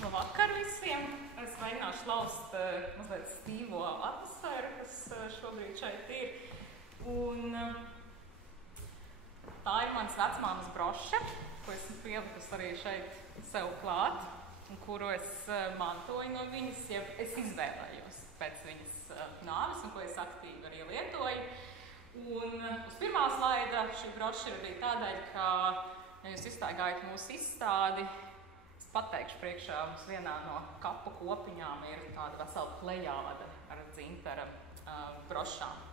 Labvakar visiem! Es mēģināšu laust mazliet stīvo atmosfēru, kas šobrīd šeit ir. Un tā ir manas vecmāmas broša, ko esmu pielikusi arī šeit sev klāt, un kuru es mantoju no viņas, ja es izvēlējos pēc viņas nāves, un ko es aktīvi arī lietoju. Un uz pirmā slaida šī broša bija tādēļ, ka, ja jūs izstaigājat mūsu izstādi, es pateikšu priekšā, mums vienā no kapu kopiņām ir tāda vesela plejāde ar dzintara brošām.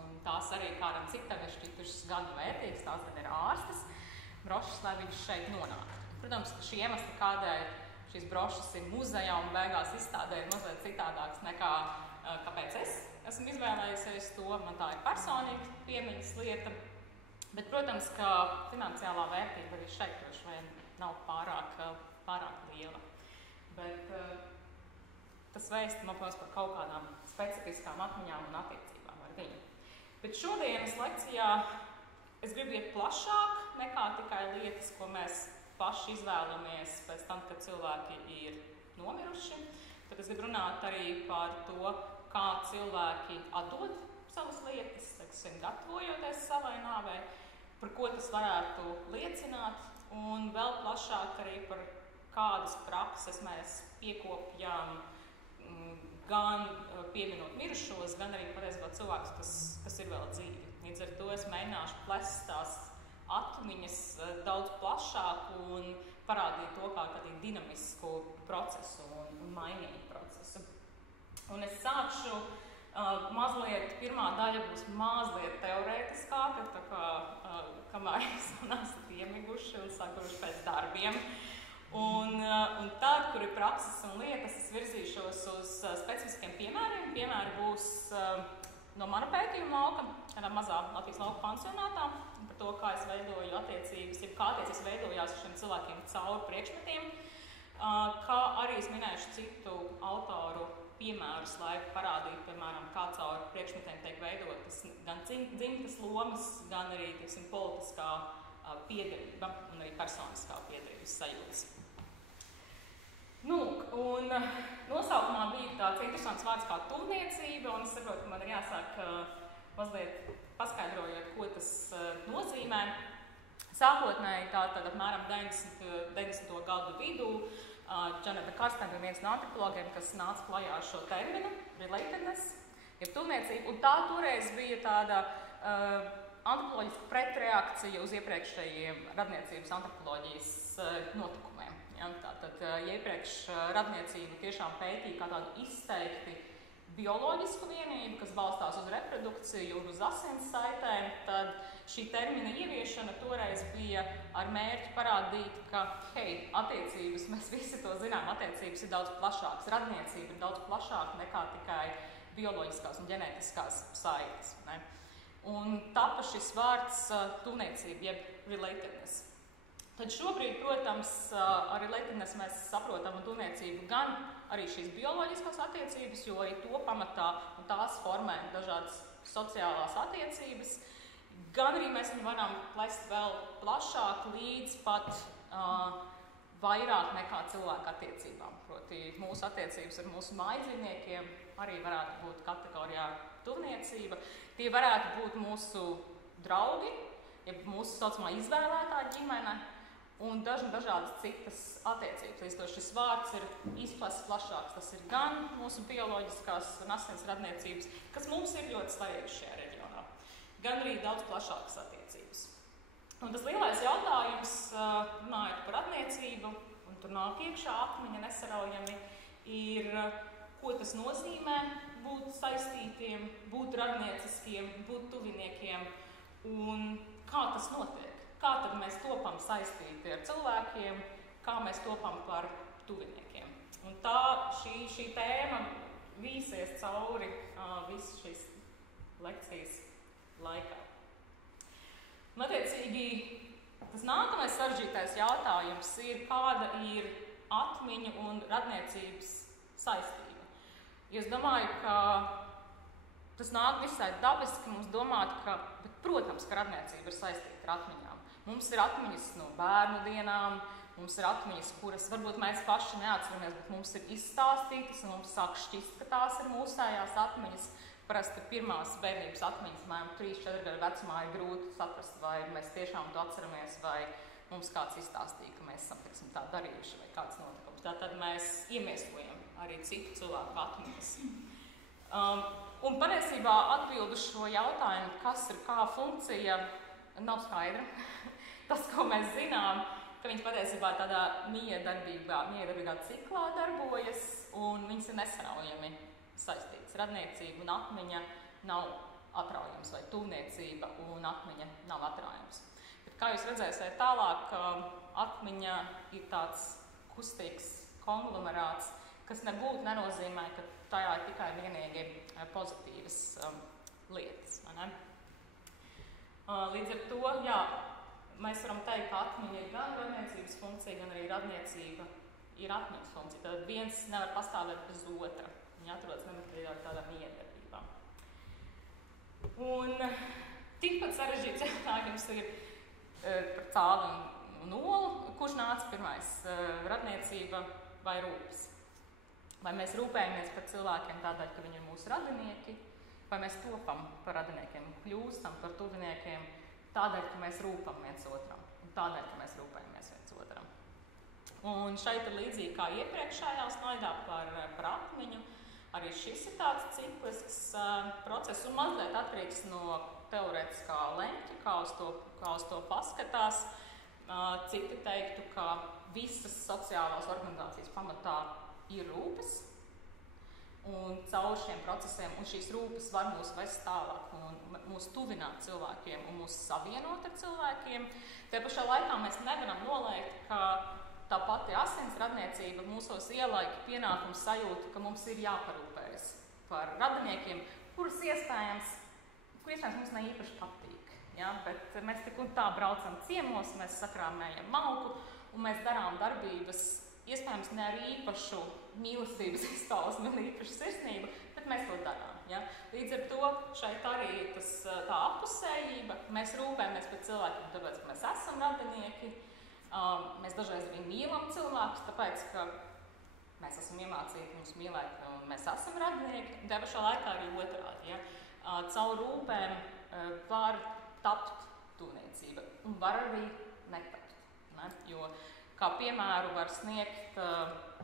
Un tās arī kādam citam ir šķitušas gadu vērtīgas, tās gan ir ārstas brošas, lai viņš šeit nonāktu. Protams, ka šī iemesla, kādēļ šīs brošas ir muzejā un beigās izstādē ir mazliet citādāks nekā kāpēc es esmu izvēlējusies to. Man tā ir personīga piemiņas lieta, bet, protams, ka finansiālā vērtība arī šeit droši vien nav pārāk liela. Bet tas vēsta man par kaut kādām specifiskām atmiņām un attiecībām ar viņu. Bet šodienas lekcijā es gribu iet plašāk nekā tikai lietas, ko mēs paši izvēlamies pēc tam, kad cilvēki ir nomiruši. Tad es gribu runāt arī par to, kā cilvēki atdod savas lietas, teiksim, gatavojoties savai nāvei, par ko tas varētu liecināt, un vēl plašāk arī par kādas prakses mēs piekopjam, gan pieminot mirušos, gan arī patiesībā cilvēkus, kas ir vēl dzīvi. Līdz ar to es mēģināšu plest tās atmiņas daudz plašāk un parādīt to kā tādu dinamisku procesu un mainīgu procesu. Un es sākšu mazliet, pirmā daļa būs mazliet teorētiskāka, tā kā kamēr jūs nesat iemiguši un sakuruši pēc darbiem. Un tad, kur ir prakses un lietas, es virzīšos uz specifiskiem piemēriem. Piemēri būs no mana pētījuma lauka, tādā mazā Latvijas lauka pansionātā, par to, kā es veidoju attiecības, kā attiecības veidojās ar šiem cilvēkiem cauri priekšmetiem, kā arī es minēšu citu autoru piemērus, lai parādītu, piemēram, kā caur priekšmetiem tiek veidotas gan dzimtas lomas, gan arī, teiksim, politiskā piederība un arī personiskā piederības sajūtas. Nu, un nosaukumā bija tāds interesants vārds kā tuvniecība, un es saprotu, ka man ir jāsāk mazliet paskaidrojot, ko tas nozīmē. Sākotnēji tātad apmēram 90. gadu vidū Džaneta Karstena bija viens no antropologiem, kas nāca klajā ar šo terminu, relatedness, jeb tuvniecība, un tā toreiz bija tāda antropoloģiska pretreakcija uz iepriekšējiem radniecības antropoloģijas notikumiem. Ja, tātad, ja iepriekš radniecību tiešām pētīja kā tādu izteikti bioloģisku vienību, kas balstās uz reprodukciju un uz asins saitēm, tad šī termina ieviešana toreiz bija ar mērķi parādīt, ka, hei, attiecības, mēs visi to zinām, attiecības ir daudz plašākas, radniecība ir daudz plašāka nekā tikai bioloģiskās un ģenētiskās saites. Ne? Un tapa šis vārds tuvniecība, jeb relatedness. Tad šobrīd, protams, ar relatedness mēs saprotam un tuvniecību gan arī šīs bioloģiskās attiecības, jo arī to pamatā un tās formē dažādas sociālās attiecības, gan arī mēs viņu varam plest vēl plašāk līdz pat vairāk nekā cilvēku attiecībām. Proti mūsu attiecības ar mūsu mājdzīvniekiem arī varētu būt kategorijā tuvniecība. Tie varētu būt mūsu draugi, ja mūsu saucamā izvēlētā ģimene, un dažādas citas attiecības. Līdz to šis vārds ir izplasts plašāks. Tas ir gan mūsu bioloģiskās un asins radniecības, kas mums ir ļoti svarīgas šajā reģionā, gan arī daudz plašākas attiecības. Un tas lielais jautājums, runājot par radniecību, un tur nāk iekšā atmiņa nesaraujami, ir, ko tas nozīmē būt saistītiem, būt radnieciskiem, būt tuviniekiem, un kā tas notiek. Kā tad mēs topam saistīti ar cilvēkiem, kā mēs topam par tuviniekiem. Un tā šī tēma vīsies cauri visu šīs lekcijas laikā. Un, attiecīgi, tas nākamais sarežģītais jautājums ir, kāda ir atmiņa un radniecības saistība. Jo es domāju, ka tas nāk visai dabiski mums domāt, bet, protams, ka radniecība ir saistīta ar atmiņām. Mums ir atmiņas no bērnu dienām, mums ir atmiņas, kuras varbūt mēs paši neatceramies, bet mums ir izstāstītas, un mums sāk šķist, ka tās ir mūsējās atmiņas. Parasti pirmās bērnības atmiņas, mēram 3-4 gadu vecumā ir grūti saprast, vai mēs tiešām to atceramies, vai mums kāds izstāstīja, ka mēs esam, teiksim, tā darījuši, vai kāds notikums. Tātad mēs iemiesojam arī citu cilvēku atmiņas. Un patiesībā atbild uz šo jautājumu, kas ir kā funkcija, nav skaidra. Tas, ko mēs zinām, ka viņi patiesībā tādā miedarbīgā ciklā darbojas, un viņas ir nesaraujami saistītas. Radniecība un atmiņa nav atraujams, vai tuvniecība un atmiņa nav atraujams. Bet, kā jūs redzēsiet tālāk, atmiņa ir tāds kustīgs konglomerāts, kas nebūtu nenozīmē, ka tajā ir tikai vienīgi pozitīvas lietas. Vai ne? Līdz ar to, jā, mēs varam teikt, ka atmiņa ir gan radniecības funkcija, gan arī radniecība ir atmiņas funkcija. Tad viens nevar pastāvēt bez otra. Viņi atrodas nemateriāli tādā miedarbībā. Un tikpat sarežģīts jautājums ir par cāli un olu, kurš nāca pirmais - radniecība vai rūpes. Vai mēs rūpējamies par cilvēkiem tādēļ, ka viņi ir mūsu radinieki, vai mēs topam par radiniekiem un kļūstam par tuviniekiem tādēļ, ka mēs rūpam viens otram un tādēļ, ka mēs rūpējamies viens otram. Un šeit ir līdzīgi kā iepriekšējā slaidā par atmiņu. Arī šis ir tāds ciklisks process un mazliet atkarīgs no teorētiskā leņķa, kā uz to paskatās. Citi teiktu, ka visas sociālās organizācijas pamatā ir rūpes, un caur šiem procesiem, un šīs rūpes var mūs vest tālāk, un mūs tuvināt cilvēkiem, un mūs savienot ar cilvēkiem. Te pašā laikā mēs nevaram noliegt, ka tā pati asins radniecība mūsos ielaika pienākums sajūta, ka mums ir jāparūpējas par radiniekiem, kurus iespējams mums ne īpaši patīk. Ja? Bet mēs tik un tā braucam ciemos, mēs sakrāmējam malku un mēs darām darbības, iespējams ne ar īpašu mīlestības izpausmi un īpašu sirsnību, bet mēs to darām. Ja? Līdz ar to šeit arī ir tā appusējība, mēs rūpējamies par cilvēkiem, tāpēc, ka mēs esam radinieki. Mēs dažreiz arī mīlam cilvēkus, tāpēc, ka mēs esam iemācīti mūs mīlēt un mēs esam radinieki, tā pašā laikā arī otrādi. Ja? Caur rūpēm var tapt tuvniecība un var arī netapt. Ne? Jo, kā piemēru var sniegt,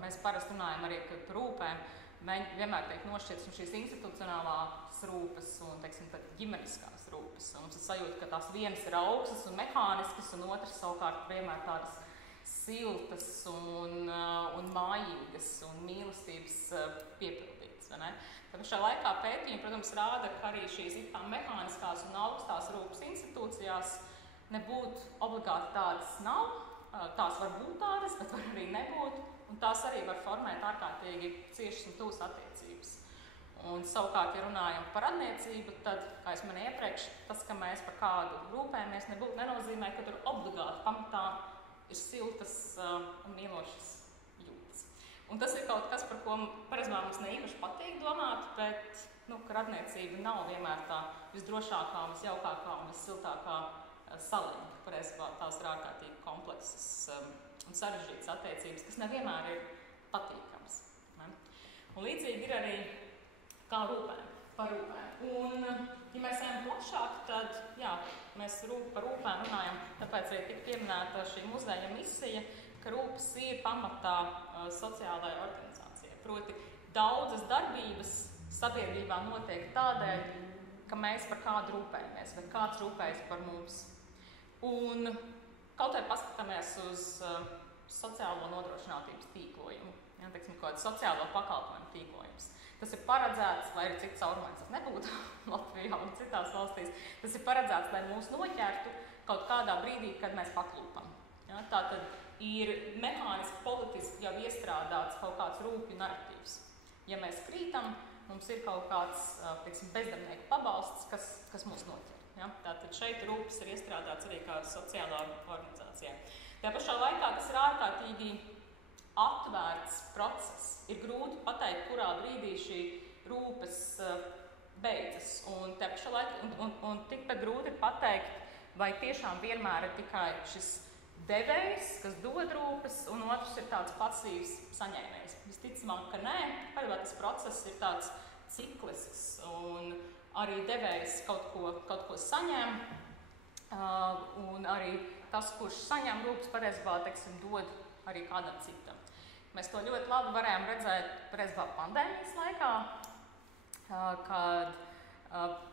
mēs parasti runājam arī par rūpēm, vienmēr tiek nošķirts šīs institucionālās rūpes un, teiksim, ģimeniskās rūpes. Un mums ir sajūta, ka tās vienas ir augstas un mehāniskas, un otras savukārt vienmēr tādas siltas un mājīgas un mīlestības piepildītas. Tā pašā laikā pētījumi, protams, rāda, ka arī šīs mehāniskās un augstās rūpes institūcijās nebūtu obligāti tādas nav. Tās var būt tādas, bet var arī nebūt, un tās arī var formēt ārkārtīgi ciešas un tuvas attiecības. Un savukārt, ja runājam par radniecību, tad, kā es minēju iepriekš, tas, ka mēs par kādu rūpējamies, nenozīmē, ka tur obligāti pamatā ir siltas un mīlošas jūtas. Un tas ir kaut kas, par ko parasti mums ne īpaši patīk domāt, bet ka radniecība nav vienmēr tā visdrošākā, visjaukākā un vissiltākā saliņa. Patiesībā tās ir ārkārtīgi kompleksas un sarežģītas attiecības, kas nevienmēr ir patīkamas. Ne? Un līdzīgi ir arī kā par rūpēm. Un, ja mēs ejam plašāk, tad jā, mēs par rūpēm runājam, tāpēc arī tika pieminēta šī muzeja misija, ka rūpes ir pamatā sociālajai organizācijai. Proti, daudzas darbības sabiedrībā notiek tādēļ, ka mēs par kādu rūpējamies, vai kāds rūpējas par mums. Un kaut vai paskatāmies uz sociālo nodrošinātības tīklojumu, ja, teiksim, kaut kādu sociālo pakalpojumu tīklojums. Tas ir paredzēts, lai arī cik caurumēns tas nebūtu Latvijā un citās valstīs, tas ir paredzēts, lai mūs noķertu kaut kādā brīdī, kad mēs paklūpam. Ja, tātad ir mehāniski politiski jau iestrādāts kaut kāds rūpju naratīvs. Ja mēs krītam, mums ir kaut kāds, teiksim, bezdarbnieku pabalsts, kas mūs noķer. Ja? Tātad šeit rūpes ir iestrādāts arī kā sociālā organizācijā. Tā pašā laikā tas ir ārkārtīgi atvērts process. Ir grūti pateikt, kurā brīdī šī rūpes beidzas. Un tikpat grūti pateikt, vai tiešām vienmēr ir tikai šis devējs, kas dod rūpes, un otrs ir tāds pasīvs saņēmējs. Visticamāk, ka nē, tas process ir tāds ciklisks, un arī devējs kaut ko saņem, un arī tas, kurš saņem rūpes, patiesībā, dod arī kādam citam. Mēs to ļoti labi varējām redzēt pandēmijas laikā, kad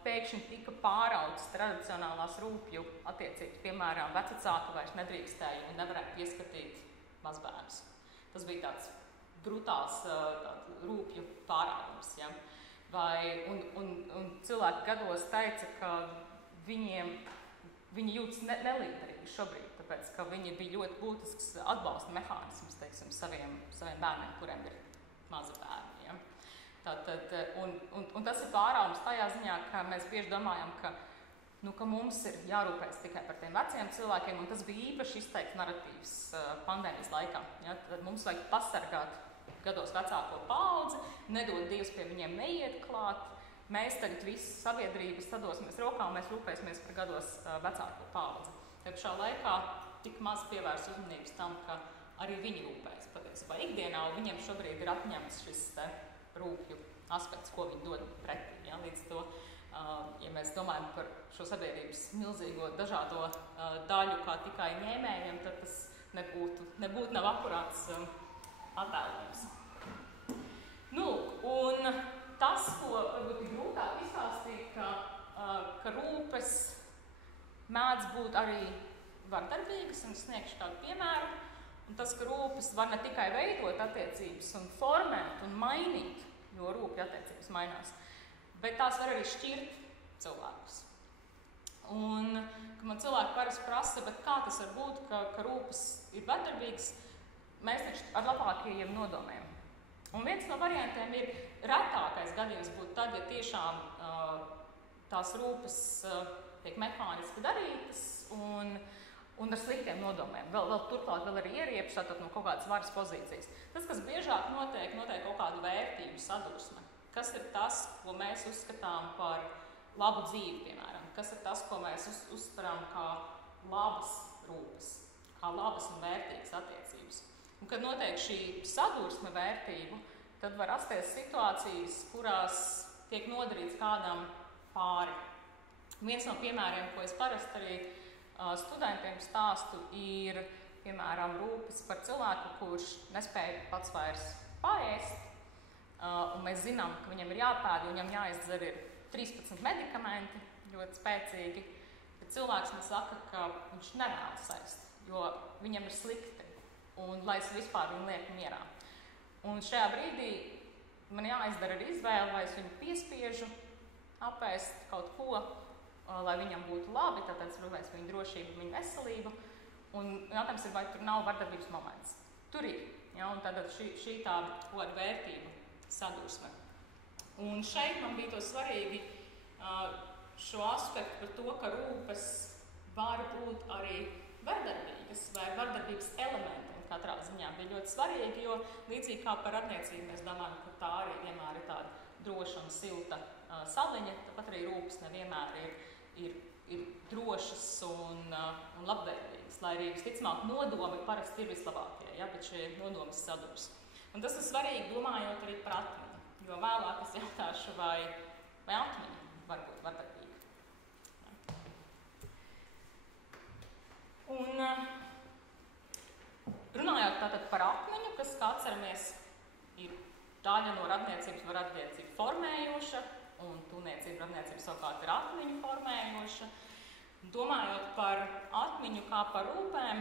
pēkšņi tika pāraudzes tradicionālās rūpju attiecības. Piemēram, vecvecāki vairs nedrīkstēja un nevarēja pieskatīt mazbērnus. Tas bija tāds brutāls rūpju pārāvums. Ja? Un cilvēki gados teica, ka viņi jūtas nelīderīgi šobrīd, tāpēc, ka viņi bija ļoti būtisks atbalsta mehānisms, teiksim, saviem bērniem, kuriem ir mazi bērni. Ja? Un tas ir pārāvums tajā ziņā, ka mēs bieži domājam, ka mums ir jārūpēs tikai par tiem veciem cilvēkiem, un tas bija īpaši izteikts narratīvs pandēmijas laikā. Ja? Tad mums vajag pasargāt gados vecāko paudzi, nedod Dievs pie viņiem neiet klāt. Mēs tagad visi sabiedrības sadosimies rokā un mēs rūpēsimies par gados vecāko paudzi. Tad šā laikā tik maz pievērs uzmanības tam, ka arī viņi rūpēs patiesībā ikdienā, un viņiem šobrīd ir atņemts šis rūpju aspekts, ko viņi dod pretī. Ja? Līdz to, ja mēs domājam par šo sabiedrības milzīgo dažādo daļu kā tikai ņēmējiem, tad tas nebūtu nav akurāts attēlojums. Un tas, ko varbūt ir grūtāk izstāstīt, ka rūpes mēdz būt arī vardarbīgas, un sniegšu kādu piemēru. Un tas, ka rūpes var ne tikai veidot attiecības un formēt un mainīt, jo rūpju attiecības mainās, bet tās var arī šķirt cilvēkus. Un, ka man cilvēki parasti prasa, bet kā tas var būt, ka rūpes ir vardarbīgas, mēs taču ar labākajiem nodomiem. Un viens no variantiem ir retākais gadījums būtu tad, ja tiešām tās rūpes tiek mehāniski darītas un ar sliktiem nodomiem. Turklāt arī ieriepas no kaut kādas varas pozīcijas. Tas, kas biežāk notiek kaut kādu vērtību sadursme. Kas ir tas, ko mēs uzskatām par labu dzīvi, piemēram? Kas ir tas, ko mēs uztveram kā labas rūpes, kā labas un vērtīgas attiecības? Un, kad notiek šī sadursme vērtību, tad var rasties situācijas, kurās tiek nodarīts kādam pāri. Viens no piemēriem, ko es parasti arī studentiem stāstu, ir, piemēram, rūpes par cilvēku, kurš nespēja pats vairs paēst. Un mēs zinām, ka viņam ir jāpēd, viņam jāizdzer ir 13 medikamenti, ļoti spēcīgi. Bet cilvēks man saka, ka viņš nevēlas ēst, jo viņam ir slikti. Un lai es vispār viņu lieku mierā. Un šajā brīdī man jāizdara arī izvēle, vai es viņu piespiežu apēst kaut ko, lai viņam būtu labi, tātad es rūpēs viņu drošību, viņu veselību. Un jautājums ir, vai tur nav vardarbības moments. Tur ir. Ja, un tātad šī tāda vērtība sadursme. Un šeit man bija to svarīgi šo aspektu par to, ka rūpes var būt arī vardarbīgas vai vardarbības elementi. Katrā ziņā bija ļoti svarīgi, jo līdzīgi kā par radniecību mēs domājam, ka tā arī vienmēr ir tāda droša un silta saliņa, tāpat arī rūpes nevienmēr ir drošas un labvēlīgas, lai arī visticamāk nodomi parasti ir vislabākie, ja, bet šie nodomi sadurs. Un tas ir svarīgi domājot arī par atmiņu, jo vēlāk es jautāšu, vai atmiņa var būt vardarbīga. Un runājot tātad par atmiņu, kas, kā atceramies, ir daļa no radniecības vai radniecība formējoša, un tūniecība radniecība savukārt ir atmiņu formējoša. Domājot par atmiņu kā par rūpēm,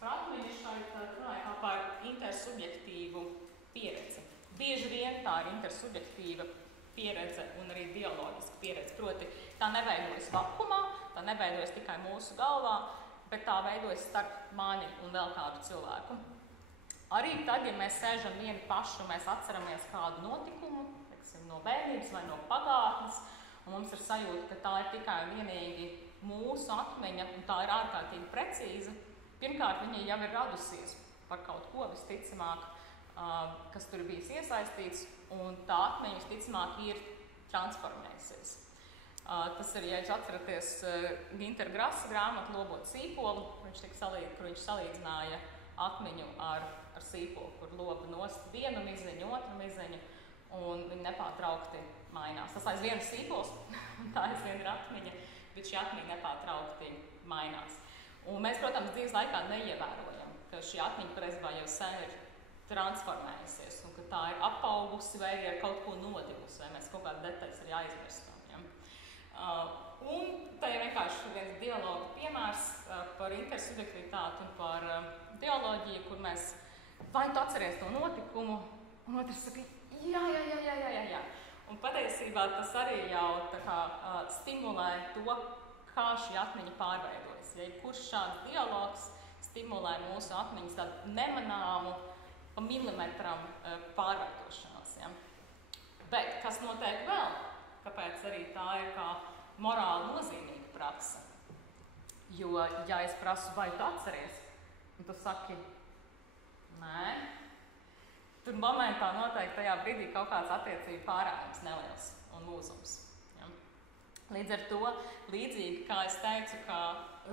par atmiņu šeit runāju kā par intersubjektīvu pieredzi. Bieži vien tā ir intersubjektīva pieredze un arī dialogiska pieredze. Proti, tā neveidojas vakumā, tā neveidojas tikai mūsu galvā, bet tā veidojas starp mani un vēl kādu cilvēku. Arī tad, ja mēs sēžam vieni paši un mēs atceramies kādu notikumu, teiksim, no bērnības vai no pagātnes, un mums ir sajūta, ka tā ir tikai un vienīgi mūsu atmiņa, un tā ir ārkārtīgi precīza, pirmkārt, viņa jau ir radusies par kaut ko visticamāk, kas tur bijis iesaistīts, un tā atmiņa visticamāk ir transformēsies. Tas ir, ja jūs atceraties Ginter Grasa grāmatu Lobot sīpolu, kur viņš salīdzināja atmiņu ar sīpolu, kur loba nost vienu miziņu, otru miziņu, un viņi nepārtraukti mainās. Tas aizvien ir sīpols, un tā aizvien ir atmiņa, bet šī atmiņa nepārtraukti mainās. Un mēs, protams, dzīves laikā neievērojam, ka šī atmiņa patiesībā jau sen ir transformējusies, un ka tā ir apaugusi vai ir kaut ko nodivusi, vai mēs kaut kādu detaļas arī aizmirstam. Un tā ir vienkārši viens dialoga piemērs par intersubjektivitāti un par dialoģiju, kur mēs vai tu atceries to notikumu, un otrs saka, jā. Un patiesībā tas arī jau tā kā stimulē to, kā šī atmiņa pārveidojas. Ja kurš šāds dialogs stimulē mūsu atmiņas tādu nemanāmu pa milimetram pārveidošanos. Ja? Bet kas notiek vēl? Kāpēc arī tā ir kā morāli nozīmīga praksa? Jo, ja es prasu, vai tu atceries, un tu saki, nē, tur momentā noteikti tajā brīdī kaut kāds attiecību pārējums neliels un lūzums. Ja? Līdz ar to, līdzīgi kā es teicu, ka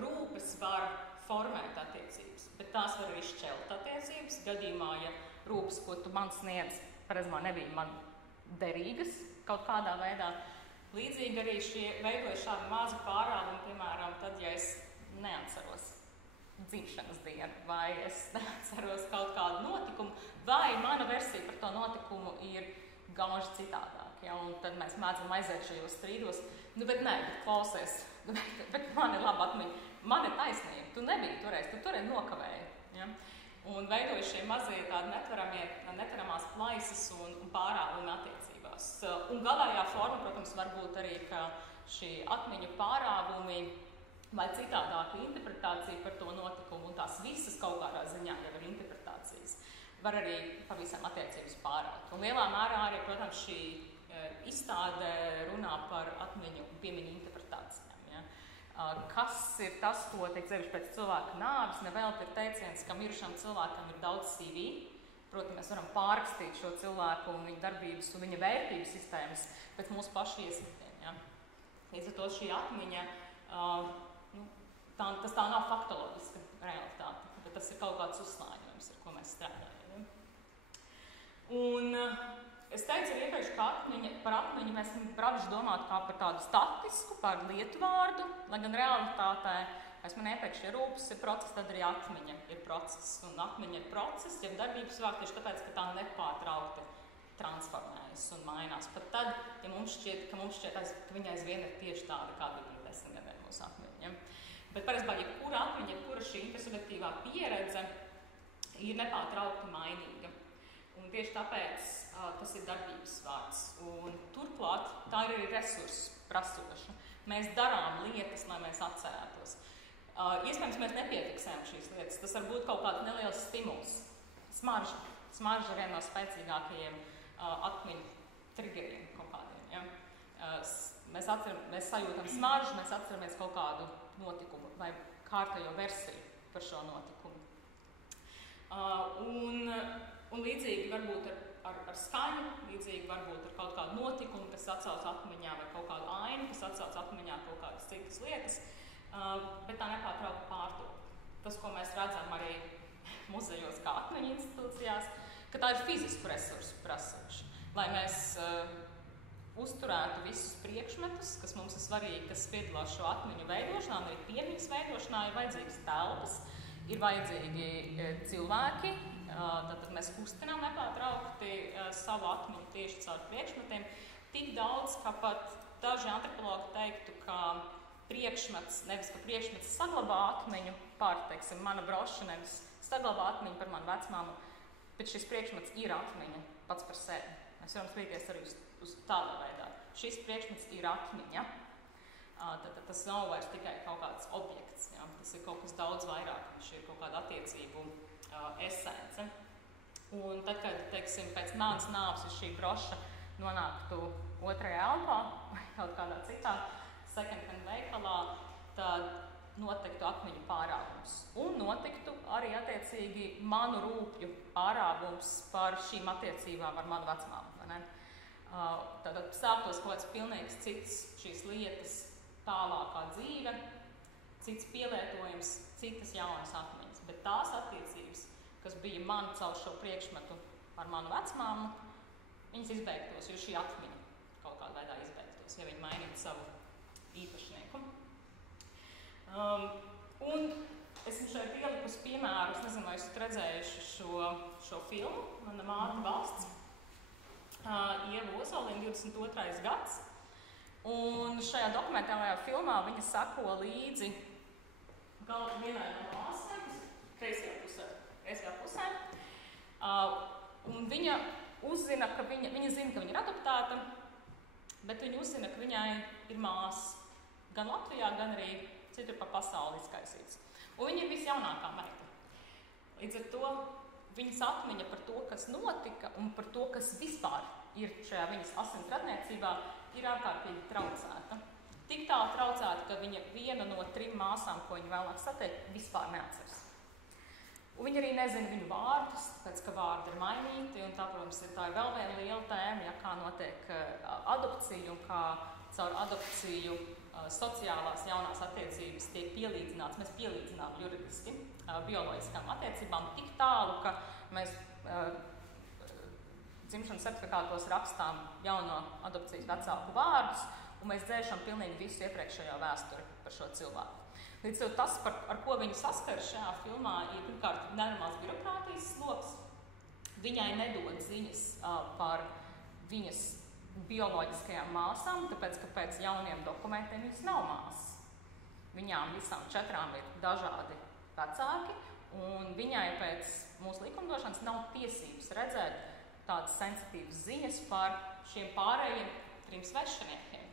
rūpes var formēt attiecības, bet tās var arī šķelt attiecības. Gadījumā, ja rūpes, ko tu man sniedz, paredzamā nebija man derīgas kaut kādā veidā, līdzīgi arī veidojas šādi mazi pārāvumi, piemēram, tad, ja es neatceros dzimšanas dienu, vai es neatceros kaut kādu notikumu, vai mana versija par to notikumu ir gauži citādāk. Ja? Un tad mēs mēdzam aiziet šajos strīdos. Bet klausies, bet man ir laba atmiņa, man ir taisnība, tu nebija toreiz, tu toreiz nokavēji. Ja? Un veidojas šie mazie tādi netveramās plaisas un pārāvumi attiecībās. Un galējā forma, protams, var būt arī, ka šī atmiņu pārāvumi vai citādāka interpretācija par to notikumu, un tās visas kaut kādā ziņā jau ir interpretācijas, var arī pavisam attiecības pārākt. Un lielā mērā arī, protams, šī izstāde runā par atmiņu un piemiņu interpretācijām. Ja? Kas ir tas, ko tiek sevišķi pēc cilvēka nāves, nevēlti ir teiciens, ka mirušam cilvēkam ir daudz CV. Protams, mēs varam pārrakstīt šo cilvēku un viņa darbības un viņa vērtības sistēmas pēc mūsu pašu ieskatiem. Ja? Līdz ar to šī atmiņa, tas tā nav faktoloģiska realitāte, bet tas ir kaut kāds uzslāņojums, ar ko mēs strādājam. Ja? Un es teicu arī iepriekš, ka par atmiņu mēs bravuši domāt kā par tādu statisku, par lietvārdu, lai gan realitātē, es man iepriekš, ja rūpes ir process, tad arī atmiņa ir process. Un atmiņa ir process, ja darbības vārds tieši tāpēc, ka tā nepārtraukti transformējas un mainās. Pat tad, ja mums šķiet, ka viņa aizvien ir tieši tāda, kāda bija 10 gadiem mūsu atmiņa. Bet parasti, jebkura atmiņa, jebkura šī intersubjektīvā pieredze ir nepārtraukti mainīga. Un tieši tāpēc tas ir darbības vārds. Un turklāt tā ir arī resursu prasoša. Mēs darām lietas, lai mēs atcerētos. Iespējams, mēs nepiefiksējam šīs lietas. Tas var būt kaut kāds neliels stimuls. Smarža. Smarža ir viena no spēcīgākajiem atmiņu triggeriem kaut kādiem. Ja? Mēs sajūtam smaržu, mēs atceramies kaut kādu notikumu vai kārtējo versiju par šo notikumu. Un līdzīgi varbūt ar skaņu, līdzīgi varbūt ar kaut kādu notikumu, kas atsauc atmiņā, vai kaut kādu ainu, kas atsauc atmiņā kaut kādas citas lietas, bet tā nepārtraukti pārtop. Tas, ko mēs redzam arī muzejos kā atmiņu institūcijās, ka tā ir fizisku resursu prasoša. Lai mēs uzturētu visus priekšmetus, kas mums ir svarīgi, kas piedalās šo atmiņu veidošanā, un arī piemiņas veidošanā, ir vajadzīgas telpas, ir vajadzīgi cilvēki. Tad mēs kustinām nepārtraukti savu atmiņu tieši caur priekšmetiem. Tik daudz, ka pat daži antropologi teiktu, ka priekšmets, nevis ka priekšmets saglabā atmiņu par, teiksim, mana broša, nevis saglabā atmiņu par manu vecmāmu, bet šis priekšmets ir atmiņa pats par sevi. Mēs varam skatīties arī uz tādu veidā. Šis priekšmets ir atmiņa. Tad tas nav vairs tikai kaut kāds objekts. Ja? Tas ir kaut kas daudz vairāk. Viņš ir kaut kāda attiecību esence. Un tad, kad, teiksim, pēc manas nāves šī broša nonāktu otrajā elpā vai kaut kādā citā second-hand veikalā, tad notiktu atmiņu pārāvums. Un notiktu arī attiecīgi manu rūpju pārāvums par šīm attiecībām ar manu vecmāmu. Tātad sāktos kaut kāds pilnīgs cits šīs lietas tālākā dzīve, cits pielietojums, citas jaunas atmiņas. Bet tās attiecības, kas bija man caur šo priekšmetu ar manu vecmāmu, viņas izbeigtos, jo šī atmiņa kaut kādā veidā izbeigtos, ja viņi mainītu savu īpašnieku. Un esmu šeit ielikusi piemēru, es nezinu, vai esat redzējuši šo filmu, Mana māte valsts, Ieva Ozoliņa, 22. gads. Un šajā dokumentālajā filmā viņa sako līdzi vienai no māsām, kreisajā pusē. Un viņa uzzina, ka viņa zina, ka viņa ir adoptēta, bet viņa uzzina, ka viņai ir māsas gan Latvijā, gan arī citur pa pasauli izkaisīts. Un viņa ir visjaunākā meita. Līdz ar to viņas atmiņa par to, kas notika un par to, kas vispār ir šajā viņas asins radniecībā, ir ārkārtīgi traucēta. Tik tā traucēta, ka viņa viena no 3 māsām, ko viņa vēlāk satiek, vispār neatceras. Un viņa arī nezina viņu vārdus, tāpēc, ka vārdi ir mainīti, un tā, protams, tā ir vēl viena liela tēma, ja kā notiek adopcija un kā caur adopciju sociālās jaunās attiecības tiek pielīdzināts. Mēs pielīdzinām juridiski bioloģiskām attiecībām tik tālu, ka mēs dzimšanas certifikātos rakstām jauno adopcijas vecāku vārdus, un mēs dzēšam pilnīgi visu iepriekšējo vēsturi par šo cilvēku. Līdz ar tas, ar ko viņa saskaras šajā filmā, ir pirmkārt nenormāls birokrātijas sloks. Viņai nedod ziņas par viņas bioloģiskajām māsām, tāpēc, ka pēc jauniem dokumentiem viņas nav māsas. Viņām visām 4 ir dažādi vecāki, un viņai pēc mūsu likumdošanas nav tiesības redzēt tādas sensitīvas ziņas par šiem pārējiem 3 svešiniekiem.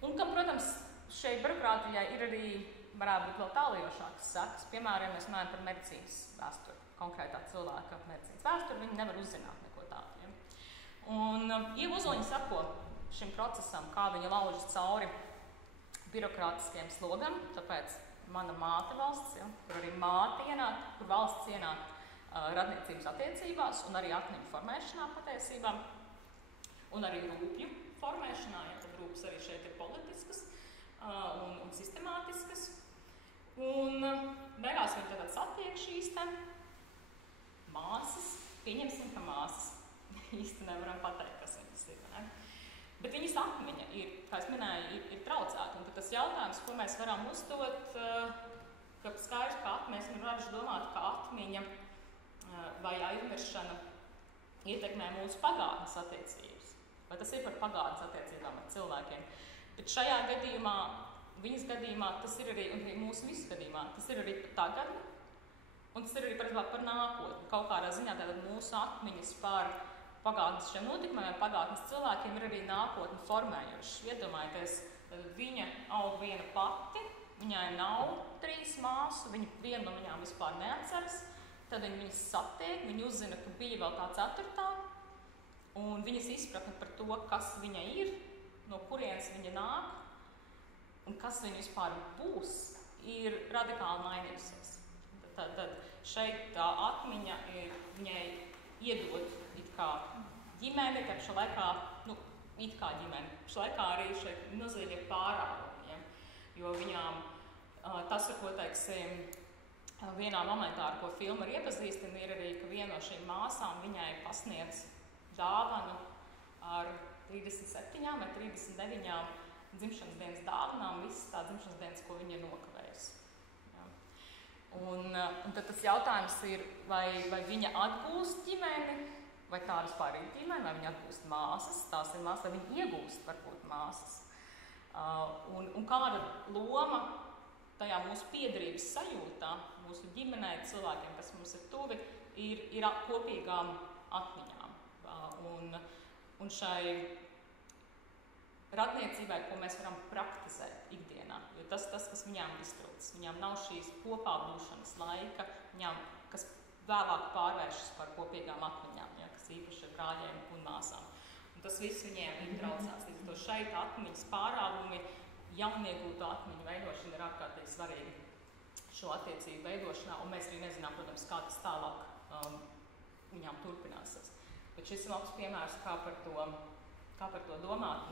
Un kam, protams, šeit birokrātijai ir arī, varētu būt vēl tālajošākas sekas. Piemēram, mēs runājam par medicīnas vēsturi, konkrētā cilvēka medicīnas vēsturi, viņi nevar uzzināt neko tādu. Ja? Un Ieva Ozoliņa sako šim procesam, kā viņa laužas cauri birokrātiskiem slogam, tāpēc Mana māte valsts, ja, kur arī māte ienāk, kur valsts ienāk radniecības attiecībās un arī atmiņu formēšanā patiesībā, un arī rūpju formēšanā, ja tad rūpes arī šeit ir politiskas un sistemātiskas. Un beigās viņi tad satiek šīs te māsas, pieņemsim, ka māsas īsti nevaram pateikt, kas viņas ir. Ne? Bet viņas atmiņa ir, kā es minēju, ir traucēta. Un tad tas jautājums, ko mēs varam uzdot, ka skaidrs, ka mēs varam domāt, ka atmiņa vai aizmiršana ietekmē mūsu pagātnes attiecības. Vai tas ir par pagātnes attiecībām ar cilvēkiem. Bet šajā gadījumā, viņas gadījumā, tas ir arī, un arī mūsu visu gadījumā, tas ir arī par tagadni, un tas ir arī par nākotni. Kaut kādā ziņā tātad mūsu atmiņas par pagātnes šiem notikumiem vai pagātnes cilvēkiem ir arī nākotni formējošas. Iedomājieties, viņa aug viena pati, viņai nav 3 māsu, viena no viņām vispār neatceras. Tad viņas satiek, viņa uzzina, ka bija vēl tā 4. Un viņas izpratne par to, kas viņa ir, no kurienes viņa nāk un kas viņa vispār būs, ir radikāli mainījusies. Tad šeit tā atmiņa viņai iedod it kā ģimeni, ka šā laikā, it kā ģimeni, šā laikā arī šeit milzīgi pārāvumi, ja? Jo viņām tas, ar ko teiksim, vienā momentā, ar ko filma ir iepazīstina, ir arī, ka viena no šīm māsām viņai pasniedz dāvanu ar 37 vai 39 dzimšanas dienas dāvanām, visas tā dzimšanas dienas, ko viņa ir nokavējusi. Ja. Un tad tas jautājums ir, vai viņa atgūst ģimeni, vai tā vispār ir ģimene, vai viņa atgūst māsas, tās ir māsas, vai viņa iegūst varbūt māsas. Un kāda loma tajā mūsu piederības sajūtā, mūsu ģimenei, cilvēkiem, kas mums ir tuvi, ir kopīgām atmiņām. Un šai radniecībai, ko mēs varam praktizēt ikdienā, jo tas, kas viņām iztrūc. Viņām nav šīs kopā būšanas laika, kas vēlāk pārvēršas par kopīgām atmiņām, ja, kas īpaši ir brāļiem un māsām. Un tas viss viņiem ir traucās. Līdz to šeit atmiņas pārāvumi, jauniegūto atmiņu veidošana ir ārkārtīgi svarīga šo attiecību veidošanā, un mēs arī nezinām, protams, kā tas tālāk viņām turpināsies. Bet šis ir labs piemērs, kā par to domāt,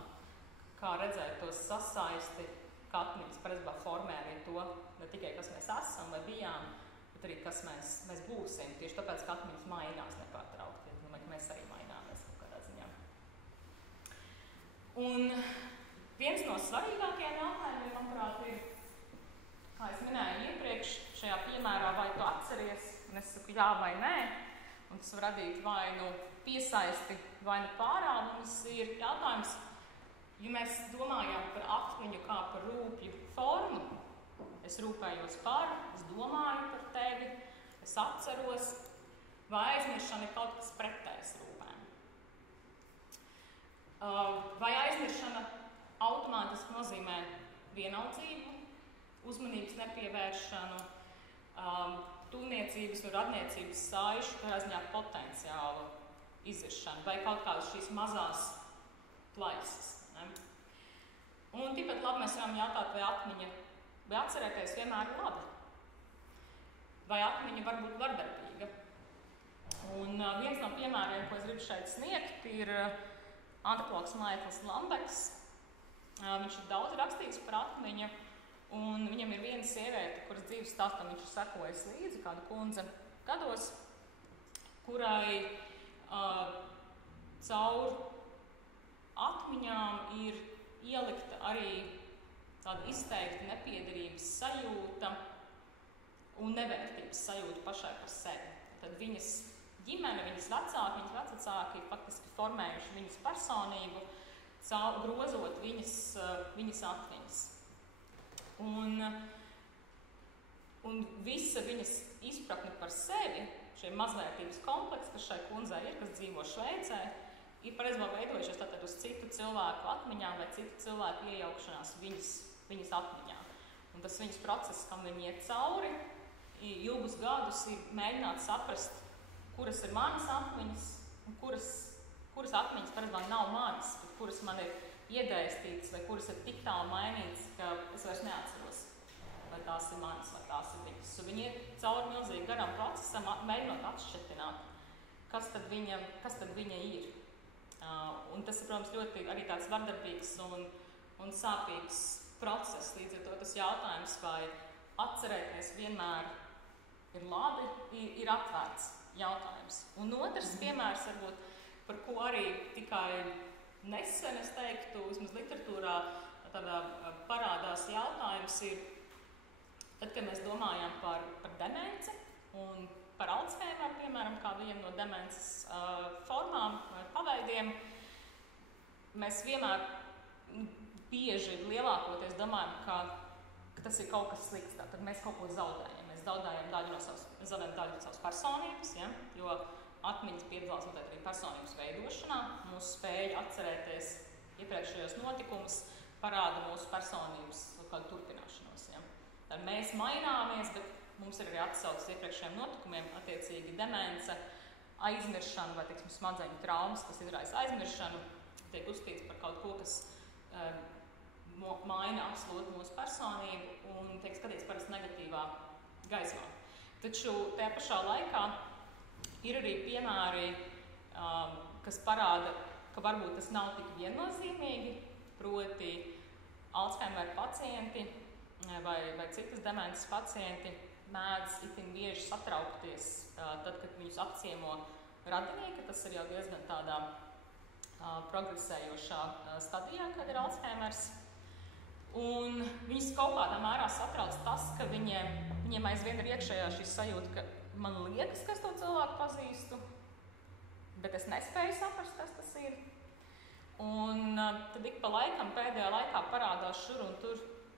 kā redzēt to sasaisti, kā atmiņas principā formē arī to, ne tikai kas mēs esam vai bijām, bet arī kas mēs būsim. Tieši tāpēc, ka atmiņas mainās nepārtraukti. Es domāju, ka mēs arī maināmies kaut kādā ziņā. Un viens no svarīgākajiem jautājumiem, manuprāt, ir, kā es minēju iepriekš, šajā piemērā, vai tu atceries, un es saku jā vai nē, un tas var radīt vai nu piesaisti, vai nu pārāvumus, ir jautājums, ja mēs domājam par atmiņu kā par rūpju formu, es rūpējos par, es domāju par tevi, es atceros, vai aizmiršana ir kaut kas pretējs rūpēm. Vai aizmiršana automātiski nozīmē vienaldzību, uzmanības nepievēršanu, tuvniecības un radniecības saišu, kādā ziņā potenciālu iziršanu, vai kaut kādas šīs mazās plaisas. Ne? Un tikpat labi mēs varam jautāt, vai atcerēties vienmēr ir labi, vai atmiņa var būt vardarbīga. Un viens no piemēriem, ko es gribu šeit sniegt, ir antropologs Maikls Lambeks. Viņš ir daudz rakstījis par atmiņu, un viņam ir viena sieviete, kuras dzīves stāstam viņš ir sekojis līdzi, kāda kundze gados, kurai caur atmiņām ir ielikta arī tāda izteikta nepiederības sajūta un nevērtības sajūta pašai par sevi. Tad viņas ģimene, viņas vecāki faktiski formējuši viņas personību, grozot viņas atmiņas. Un visa viņas izpratne par sevi, šie mazvērtības kompleksi, kas šai kundzei ir, kas dzīvo Šveicē, ir pareizībā veidojušies tātad uz citu cilvēku atmiņām vai citu cilvēku iejaukšanās viņas atmiņā. Un tas viņas process, kam viņi iet cauri, ilgus gadus ir mēģināt saprast, kuras ir manas atmiņas un kuras atmiņas pareizībā nav manas, bet kuras man ir iedēstītas vai kuras ir tik tālu mainītas, ka es vairs neatceros, vai tās ir manas, vai tās ir viņas. Un viņi iet cauri milzīgi garam procesam, mēģinot atšķirtināt, kas tad viņa ir. Un tas ir, protams, ļoti arī tāds vardarbīgs un sāpīgs process. Līdz ar to tas jautājums, vai atcerēties vienmēr ir labi, ir atvērts jautājums. Un otrs piemērs, varbūt, par ko arī tikai nesen, es teiktu, vismaz literatūrā tādā parādās jautājums ir, tad, kad mēs domājam par demenci un par Alzheimer, piemēram, kā vienu no demences formām vai paveidiem, mēs vienmēr bieži lielākoties domājam, ka tas ir kaut kas slikts, tad mēs kaut ko zaudējam. Mēs zaudējam daļu no savas personības, ja? Jo atmiņas piedalās arī personības veidošanā, mūsu spēja atcerēties iepriekšējos notikumus parāda mūsu personības kādu turpināšanos. Ja? Tad mēs maināmies, bet mums ir arī atsauces iepriekšējiem notikumiem, attiecīgi demence, aizmiršana vai, teiksim, smadzeņu traumas, kas izraisa aizmiršanu, tiek uzskatīts par kaut ko, kas maina absolūti mūsu personību un tiek skatīts parasti negatīvā gaismā. Taču tajā pašā laikā ir arī piemēri, kas parāda, ka varbūt tas nav tik viennozīmīgi, proti Alzheimer pacienti vai citas demences pacienti mēdz itin bieži satraukties tad, kad viņus apciemo radinieki, tas ir jau diezgan tādā progresējošā stadijā, kad ir Alzheimers. Un viņus kaut kādā mērā satrauc tas, ka viņiem aizvien ir iekšējā šī sajūta, ka man liekas, ka es to cilvēku pazīstu, bet es nespēju saprast, kas tas ir. Un tad ik pa laikam pēdējā laikā parādās šur un tur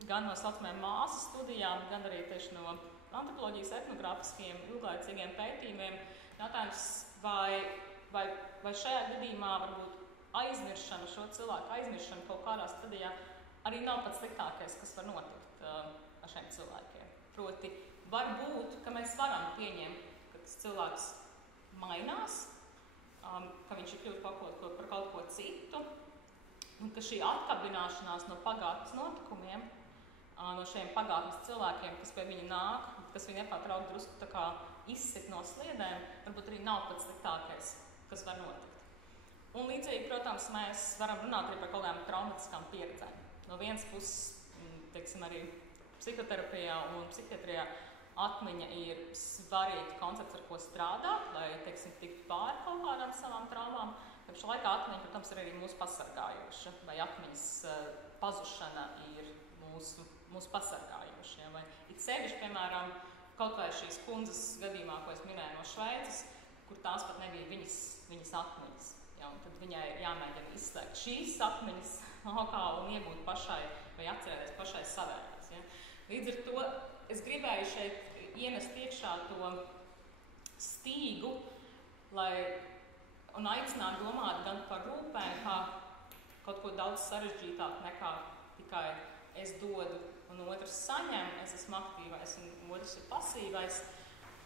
gan no saucamajām māsas studijām, gan arī tieši no antropoloģijas etnogrāfiskiem ilglaicīgiem pētījumiem jautājums, vai šajā gadījumā varbūt aizmiršana, šo cilvēku aizmiršana kaut kādā stadijā arī nav pats sliktākais, kas var notikt ar šiem cilvēkiem. Proti, var būt, ka mēs varam pieņemt, ka tas cilvēks mainās, ka viņš ir kļūst par kaut ko citu, un ka šī atkabināšanās no pagātnes notikumiem, no šiem pagātnes cilvēkiem, kas pie viņa nāk, kas viņu nepārtraukti drusku tā kā izsit no sliedēm, varbūt arī nav pats sliktākais, kas var notikt. Un līdzīgi, protams, mēs varam runāt arī par kaut kādām traumatiskām pieredzēm. No vienas puses, teiksim, arī psihoterapijā un psihiatrijā atmiņa ir svarīga koncepts, ar ko strādāt, lai, teiksim, tiktu pāri kaut kādām savām traumām. Pašā laikā atmiņa, protams, ir arī mūsu pasargājoša, vai atmiņas pazušana ir mūsu pasargājoša. Ja? Vai it sevišķi, piemēram, kaut vai šīs kundzes gadījumā, ko es minēju no Šveices, kur tās pat nebija viņas atmiņas. Ja? Un tad viņai ir jāmēģina izslēgt šīs atmiņas laukā un iegūt pašai vai atcerēties pašai savējās. Ja? Līdz ar to es gribēju šeit ienest iekšā to stīgu, un aicināt domāt gan par rūpēm, kā kaut ko daudz sarežģītāk nekā tikai es dodu un otrs saņem, es esmu aktīvais un otrs ir pasīvais,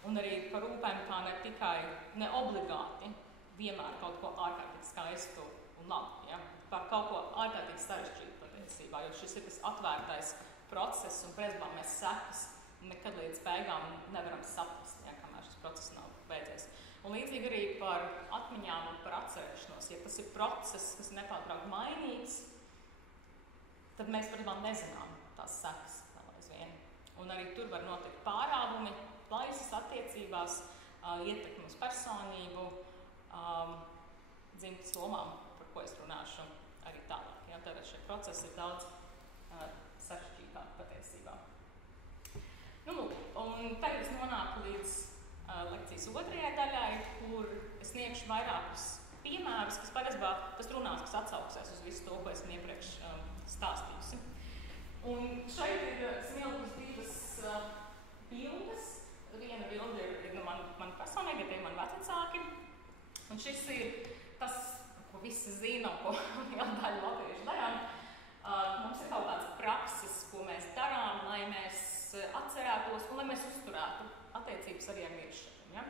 un arī par rūpēm kā ne tikai, ne obligāti, vienmēr kaut ko ārkārtīgi skaistu un labi, ja? Par kaut ko ārkārtīgi sarežģītu patiesībā, jo šis ir tas atvērtais process un principā mēs sekas nekad līdz beigām nevaram saprast, ja, kamēr šis process nav beidzies. Un līdzīgi arī par atmiņām un par atcerēšanos. Ja tas ir process, kas ir nepārtraukti mainīgs, tad mēs, protams, nezinām tās sekas vēl aizvien. Un arī tur var notikt pārāvumi, plaisas attiecībās, ietekmi uz personību, dzimtas lomām, par ko es runāšu arī tālāk. Ja? Tātad šie procesi ir daudz sarežģītāki patiesībā. Un tagad es nonāku līdz lekcijas otrajai daļai, kur es sniegšu vairākus piemērus, kas patiesībā tas runās, kas atsauksies uz visu to, ko esmu iepriekš stāstījusi. Un šeit ir smilkus divas bildes. Viena bilde ir no man personīgi, tie ir mani vecāki. Un šis ir tas, ko visi zina un ko liela daļa latviešu darām. Mums ir kaut kāds prakses, ko mēs darām, lai mēs atcerētos un lai mēs uzturētu attiecības arī ar mirušajiem. Ja?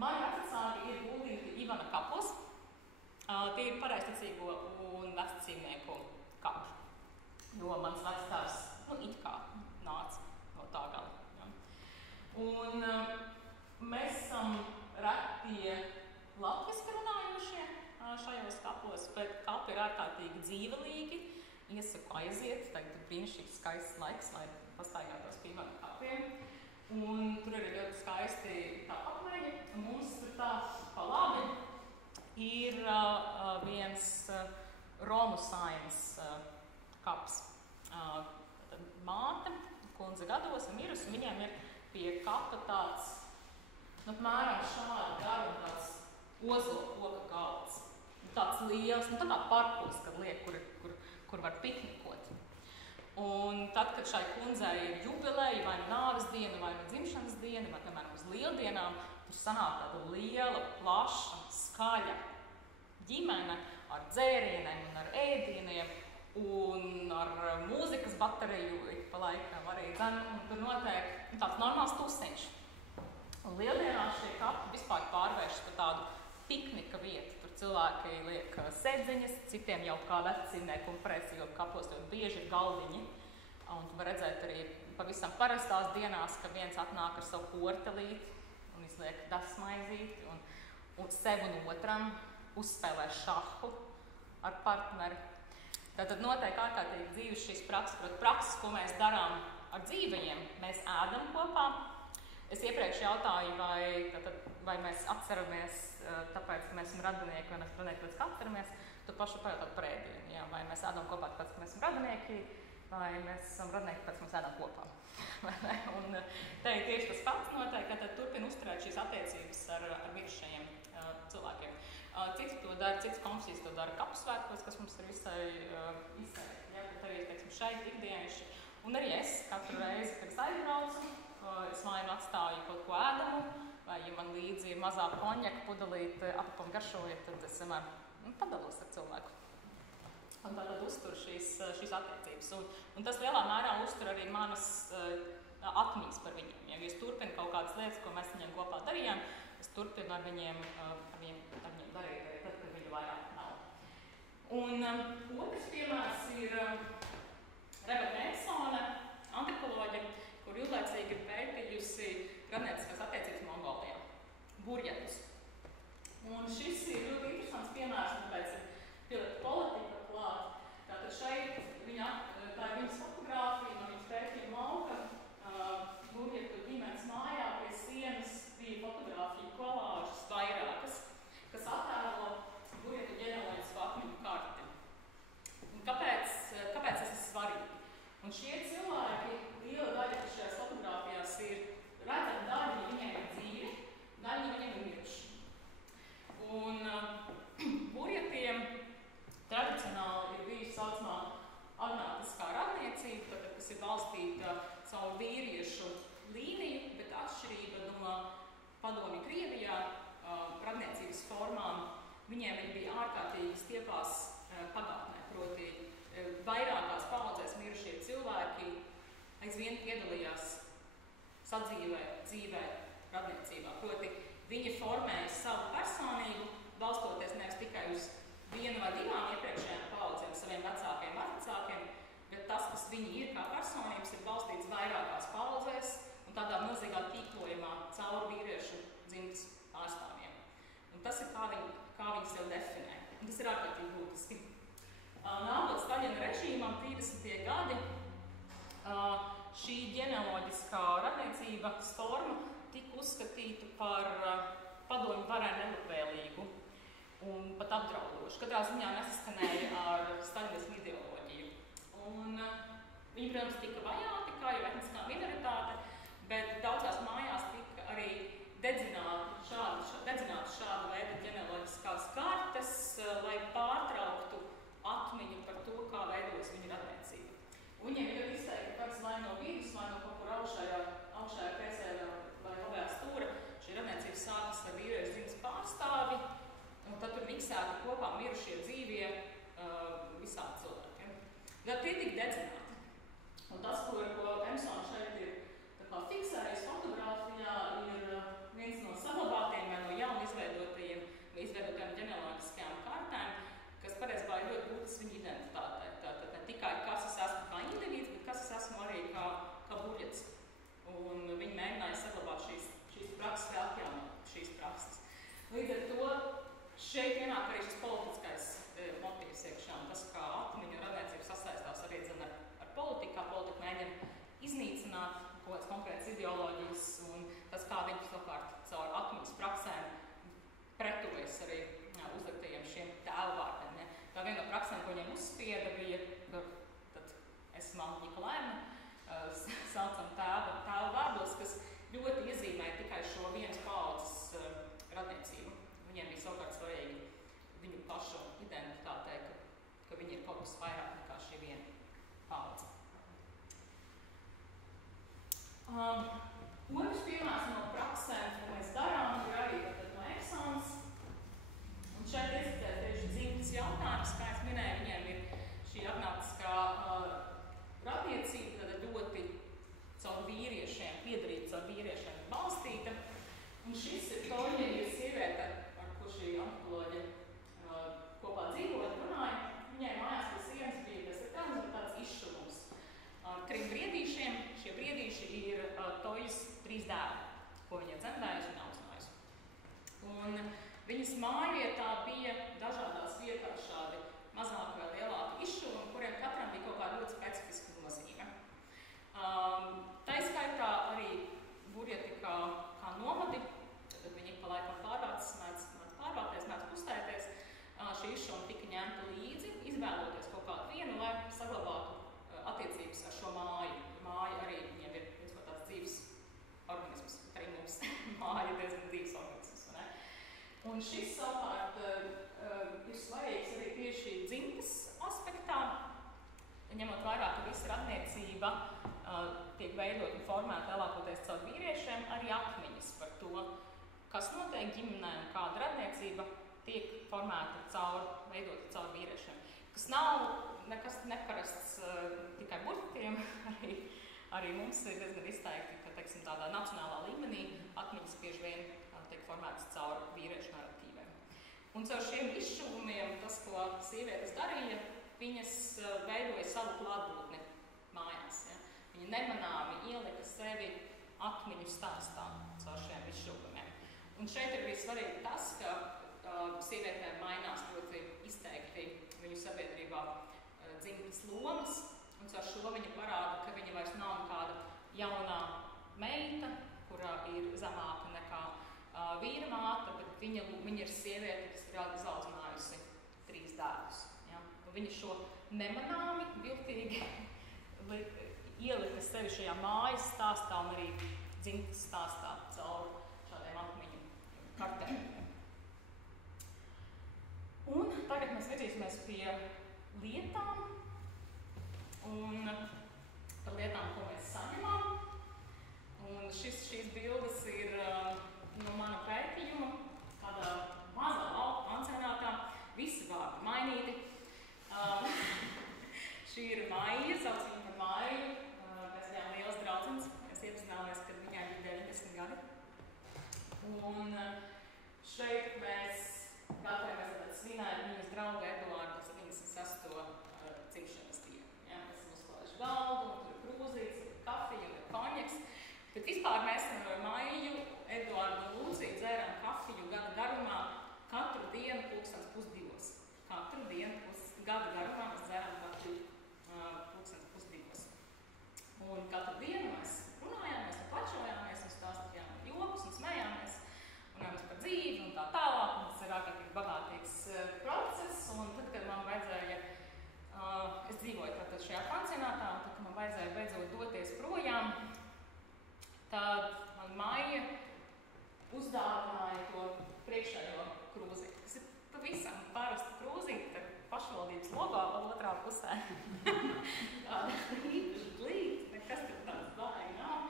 Mani vecāki ir guldīti Ivana kapos. Tie ir pareizticīgo un vecticībnieku kapi. Jo mans vectēvs, it kā nāca no tā gala. Ja? Un mēs esam retie latviski runājošie šajos kapos, bet kapi ir ārkārtīgi dzīvelīgi. Iesaku aiziet, tagad ir brīnišķīgs skaists laiks, lai pastaigātos pie Ivana kapiem. Un tur ir ļoti skaisti tā apmeņi. Mums tur tā pa labi ir viens Romu saimes kaps. Māte, kundze gados ir mirusi, un viņiem ir pie kapa tāds, apmēram šādi gara un tāds ozolu koka galds. Tāds liels, tā kā parkos, kad liek, kur var piknikot. Un tad, kad šai kundzei ir jubileja, vai nu nāves diena, vai nu dzimšanas diena, vai piemēram uz lieldienām, tur sanāk tāda liela, plaša, skaļa ģimene ar dzērieniem un ar ēdieniem un ar mūzikas bateriju ik pa laikam arī dzen, un tur notiek tāds normāls tusiņš. Un lieldienās šie kapi vispār pārvēršas par tādu piknika vietu. Tur cilvēki liek sēdziņas, citiem jau kā vecīnieku un prēcīgo kapos ļoti bieži ir galdiņi. Un tu var redzēt arī pavisam parastās dienās, ka viens atnāk ar savu kortelīti un izliek dasmaizīti un sev un otram uzspēlē šahu ar partneri. Tātad notiek ārkārtīgi dzīves šīs prakses, ko mēs darām ar dzīvajiem. Mēs ēdam kopā. Es iepriekš jautāju, vai mēs atceramies, tāpēc, ka mēs esam radinieki, vai mēs radinieki pēc kā atceramies, tu pašu pajautāt par ēdienu. Ja? Vai mēs ēdam kopā tāpēc, ka mēs esam radinieki, vai mēs esam radinieki tāpēc, ka mēs ēdam kopā. Un te ir tieši tas pats notiek, ka tad turpina uzturēt šīs attiecības ar mirušajiem cilvēkiem. Citi to dara, citas konfesijas to dara kapsvētkos, kas mums ir visai izsēti. Ja? Tad arī, teiksim, šeit ikdieniši. Un arī es katru reizi, kad es aizbraucu, es vai nu atstāju kaut ko ēdamu, vai ja man līdzi ir mazā konjaka pudelīte apakam garšoja, tad es vienmēr padalos ar cilvēku. Un tātad uztur šīs attiecības. Un tas lielā mērā uztur arī manas atmiņas par viņiem. Ja es turpinu kaut kādas lietas, ko mēs viņiem kopā darījām, es turpinu ar viņiem darīt arī tad, kad viņu vairāk nav. Un otrs piemērs ir Rebeka Nelsone, antropoloģe, kur ilglaicīgi ir pētījusi gradnieciskās attiecības Mongolijā, burjetus. Un šis ir ļoti interesants piemērs, kāpēc ir pielikt politika klāt. Tātad šeit tā ir viņas fotogrāfija no viņas pētījuma lauka. Burjetu ģimenes mājā pie sienas bija fotogrāfija kolāžas vairākas, kas attēlo Burjetu ģenealoģisku akmeņu karti. Un kāpēc tas ir svarīgi? Un šie cilvēki, liela daļa, kas šajās fotogrāfijās ir redzama, daļa no viņiem ir dzīvi, daļa no viņiem ir miruši. Un burjetiem tradicionāli ir bijusi saucamā agnātiskā radniecība, kas ir balstīta caur vīriešu līniju, bet atšķirība no padomju Krievijā radniecības formām, viņiem bija ārkārtīgi stiepās pagātnē, proti vairākās paudzēs mirušie cilvēki aizvien piedalījās dzīvē radniecībā. Proti viņi formēja savu personību, balstoties nevis tikai uz vienu vai divām iepriekšējām paudzēm, saviem vecākiem, vecākiem, bet tas, kas viņi ir kā personības, ir balstīts vairākās paudzēs un tādā milzīgā tīklojumā caur vīriešu dzimtas pārstāvjiem. Un tas ir kā viņi sev definē. Un tas ir ārkārtīgi būtiski. Nākot Staļina režīmam 30. gadi, šī ģenealoģiskā radniecības forma tika uzskatīta par padomju varai nelabvēlīgu un pat apdraudošu. Katrā ziņā nesaskanēja ar staļinismu ideoloģiju. Un viņi, protams, tika vajāti, kā jau etniskā minoritāte, bet daudzās mājās tika arī dedzinātas šāda veida ģenealoģiskās kartes, lai pārtrauktu atmiņu par to, kā veidojas viņu radniecība. Viņiem ir izteikti kāds vai no vidus, vai no kaut kur augšējā kreisējā vai labajā stūra. Šī radniecība sākas ar vīriešu dzimtas pārstāvi, un tad tur miksēti kopā mirušie dzīvie visādi cilvēkiem. Tad tie tika dedzināti. Un tas, ko Emsona šeit ir fiksējis fotogrāfijā, ir viens no saglabātiem vai no jaunu izveidotajiem ģenealoģiskajām kartēm, kas patiesībā ir ļoti būtisks viņa identitātei. Tātad ne tikai kas es esmu kā individs, bet kas es esmu arī kā burjetis. Un viņi mēģināja saglabāt šīs prakses vai atjaunot šīs prakses. Līdz ar to šeit ienāk arī šis politiskais motīvs iekšā, un tas, kā atmiņu radniecība sasaistās arī ar politiku, kā politika mēģina iznīcināt kaut kādas konkrētas ideoloģijas, un tas, kā viņi savukārt caur atmiņas praksēm pretojas arī uzliktajiem šiem tēlvārdiem. Tā viena no praksēm, ko viņiem uzspieda, bija, tad esmu Nikolēna, saucam tēlvārdos, kas ļoti iezīmēja tikai šo vienas paudzes radniecību. Viņiem bija savukārt svarīgi viņu pašu identitātei, ka viņi ir kaut kas vairāk nekā šī viena paudze. Otrs piemērs no praksēm, ko mēs darām, ir arī no Emsonas. Un šeit ieskatās tieši dzimtas jautājums, kā es minēju, viņiem ir šī agnātiskā radniecība, tad ļoti caur vīriešiem, piedarīta caur vīriešiem balstīta. Un šis ir Toļņa sieviete, ar ko šī antropoloģe kopā dzīvoja, runāja. Viņai mājās pie sienas bija tāds izšuvums ar 3 briedīšiem. Šie briedīši ir Toļas 3 dēli, ko viņa dzemdējusi un audzinājusi. Un viņas mājvietā bija dažādās vietās šādi mazāki vai lielāki izšuvumi, kuriem katram bija kaut kāda ļoti specifiska nozīme. Tā skaitā arī burjeti kā nomadi, tad viņi pa laikam pārvākties, mēdz kustēties. Šī izšuvuma tika ņemta līdzi, izvēloties kaut kādu vienu, lai saglabātu attiecības ar šo māju. Māja arī viņiem ir viens no tāds dzīves organisms, arī mums māja ir diezgan dzīves organisms. Ne? Un šis savukārt ir svarīgs arī tieši dzimtas aspektā, ņemot vērā, ka visa radniecība tiek veidot un formēta lielākoties caur vīriešiem, arī atmiņas par to, kas notiek ģimenē un kāda radniecība tiek formēta veidota caur vīriešiem. Kas nav nekas neparasts tikai burtiem, arī mums ir diezgan izteikti, ka, teiksim, tādā nacionālā līmenī atmiņas bieži vien tiek formētas caur vīriešu narratīviem. Un caur šiem izšuvumiem, tas, ko sievietes darīja, viņas veidoja savu klātbūtni mājās. Ja? Viņa nemanāmi ielika sevi atmiņu stāstā caur šiem izšuvumiem. Un šeit ir arī svarīgi tas, ka sievietēm mainās ļoti izteikti viņu sabiedrībā dzimtas lomas, un caur šo viņa parāda, ka viņa vairs nav nekāda jaunā meita, kurā ir zemāka nekā vīra māte, bet viņa ir sieviete, kas ir izaudzinājusi 3 dēlus. Ja? Viņa šo nemanāmi, viltīgi ielika sevi šajā mājas stāstā un arī dzimtas stāstā caur šādiem atmiņu kartēm. Un tagad mēs virzīsimies pie lietām un par lietām, ko mēs saņemam. Un šīs bildes ir no mana pētījuma, kādā mazā lauku pansionātā, visi vārdi mainīti. Šī ir Maija, sauc viņu par Maiju. Mēs bijām lielas draudzenes. Mēs iepazināmies, kad viņai bija 90 gadi. Un šeit mēs gatavojamies svinēt viņas draugu Eduārdu 76. Dzimšanas dienu. Ja, mēs esam uzklājuši galdu, un tur ir krūzītes, kafija un konjaks. Bet vispār mēs ar Maiju, Eduārdu un Lūciju dzērām kafiju gada garumā katru dienu 1:30. Katru dienu gada garumā mēs dzērām kafiju 1:30. Un katru dienu mēs runājāmies un plačojāmies un stāstījām jokus un smējāmies. Runājāmies par dzīvi un tā tālāk. Un tas ir ārkārtīgi bagātīgs process. Un tad, kad man vajadzēja, es dzīvoju tātad šajā pansionātā, un tad, kad man vajadzēja beidzot doties projām, tad man Maija uzdāvināja to priekšējo krūzīti, kas ir pavisam parasta krūzīte ar pašvaldības logo vēl otrā pusē. Tāda īpaši glīta, nekas tur tāds baigi nav.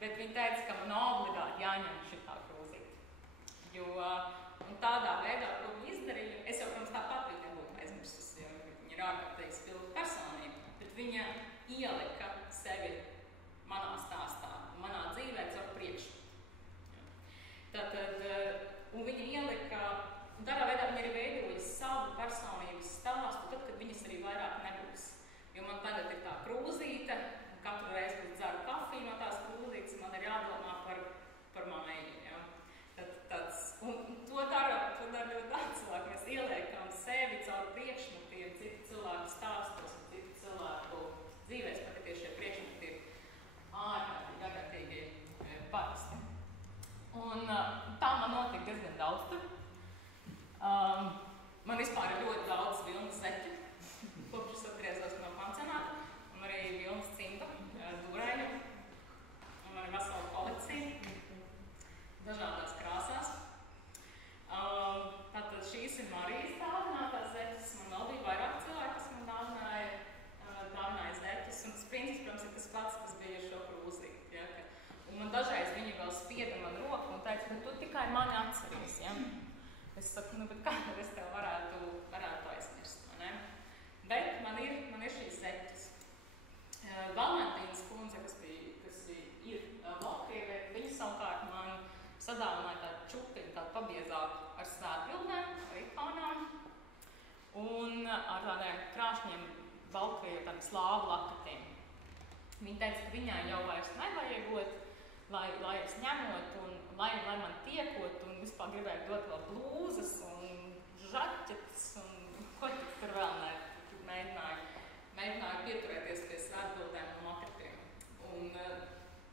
Bet viņa teica, ka man obligāti jāņem šitā krūzīte. Un tādā veidā, ko viņa izdarīja, es jau, protams, tāpat viņa nebūtu aizmirsusi, jo viņa ir ārkārtīgi spilgta personība, bet viņa ielika sevi manā stāstā, manā dzīvē caur priekšu. Tātad, un viņa ielika, un tādā veidā viņa arī veidoja savu personības stāstu, tad, kad viņas arī vairāk nebūs. Jo man tagad ir tā krūzīte, un katru reizi, kad dzeru kafiju no tās krūzītes, man ir jādomā par Maiju. Ja? Un to dara ļoti daudz cilvēku. Mēs ieliekam sevi caur priekšmetiem, citu cilvēku stāstos un citu cilvēku dzīvēs, pat ja šie priekšmeti ir ārkārtīgi parasti. Un tā man notika diezgan daudz tur. Man vispār ir ļoti daudz vilnas zeķu, kopš es atgriezos no pansionāta, un arī vilnas cimda, dūraiņu, un arī vesela kolekcija, dažādās krāsās. Tātad šīs ir Marijas dāvinātās zeķes, man vēl bija vairāk cilvēki, kas man dāvināja zeķes, un tas princips, protams, ir tas pats, kas bija ar šo krūzīti. Ja, un man dažreiz viņi vēl spieda man roku un teica, ka tu tikai mani atceries. Ja? Es saku, bet kā tad es tev varētu aizmirst, vai ne? Bet man ir šīs zeķes. Valentīnas kundze, kas ir Baltkrievē, viņa savukārt man sadāvināja tādu čupiņu, tādu pabiezāku ar svētbildēm, ar ikonām un ar tādiem krāšņiem Baltkrievē, tādiem slāvu lakatiem. Viņa teica, ka viņai jau vairs nevajagot, lai es ņemot un lai man tiekot un vispār gribēju dot vēl blūzas un žaķetes un ko tur vēl mēģināju pieturēties pie svētbildēm un lakatiem.